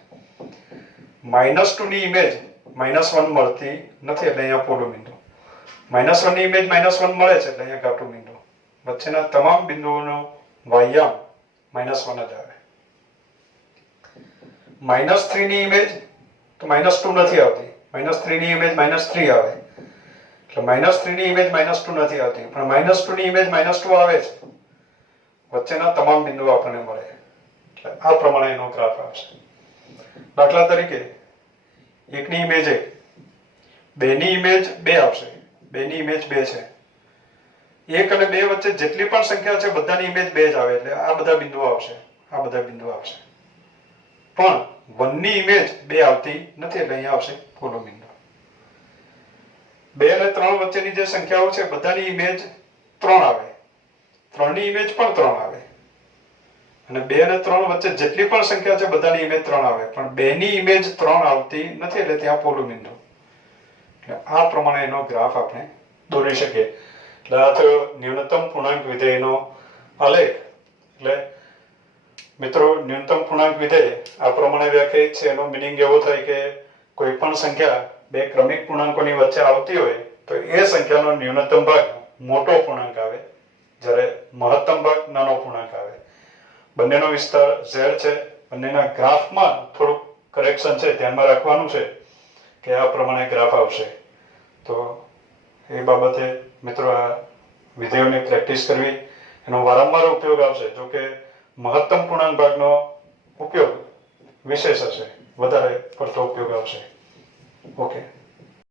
-2 ની ઇમેજ -1 મળતી નથી, એટલે અહીંયા પોલું બિંદુ. -1 ની ઇમેજ -1 મળે છે, એટલે અહીંયા ઘાટું બિંદુ. વચ્ચેના તમામ બિંદુઓનો વાયયામ -1 જ આવે. -3 ની ઇમેજ તો -2 નથી આવતી, -3 ની ઇમેજ -3 આવે, એટલે -3 ની ઇમેજ -2 નથી આવતી, પણ -2 ની ઇમેજ -2 આવે છે. વચ્ચેના તમામ બિંદુઓ આપણને મળે, એટલે આ પ્રમાણે એનો ગ્રાફ આવશે. દાખલા તરીકે 1 ની ઇમેજ 1, 2 ની ઇમેજ 2 આવશે, 2 ની ઇમેજ 2 છે. 1 અને 2 વચ્ચે જેટલી પણ સંખ્યા છે બધાની ઇમેજ 2 જ આવે, એટલે આ બધા બિંદુઓ આવશે, આ બધા બિંદુઓ આવશે. પણ 1 ની ઇમેજ 2 આવતી નથી, એટલે અહીંયા આવશે પોલું બિંદુ. 2 અને 3 વચ્ચેની જે સંખ્યાઓ છે બધાની ઇમેજ 3 આવે, 3 ની ઇમેજ પણ 3 આવે, અને 2 અને 3 વચ્ચે જેટલી પણ સંખ્યા છે બધાની ઇમેજ 3 આવે, પણ 2 ની ઇમેજ 3 આવતી નથી, એટલે ત્યાં પોલું બિંદુ. એટલે આ પ્રમાણે એનો ગ્રાફ આપણે દોરી શકીએ. એટલે આ થયો ન્યૂનતમ પૂર્ણાંક વિધેયનો આલેખ. એટલે મિત્રો, ન્યૂનતમ પૂર્ણાંક વિધેય આ પ્રમાણે વ્યાખ્યાયિત છે. એનો મિનિંગ એવો થાય કે કોઈ પણ સંખ્યા બે ક્રમિક પૂર્ણાંકોની વચ્ચે આવતી હોય તો એ સંખ્યાનો ન્યૂનતમ ભાગ મોટો પૂર્ણાંક આવે, જ્યારે મહત્તમ ભાગ નાનો પૂર્ણાંક આવે. બંનેનો વિસ્તાર z છે. બંનેના ગ્રાફમાં થોડુંક કરેક્શન છે, ધ્યાનમાં રાખવાનું છે કે આ પ્રમાણે ગ્રાફ આવશે. તો એ બાબતે મિત્રો આ વિધેયોની પ્રેક્ટિસ કરવી, એનો વારંવાર ઉપયોગ આવશે. જો કે મહત્તમ પૂર્ણાંક ભાગનો ઉપયોગ વિશેષ હશે, વધારે પડતો ઉપયોગ આવશે. ઓકે.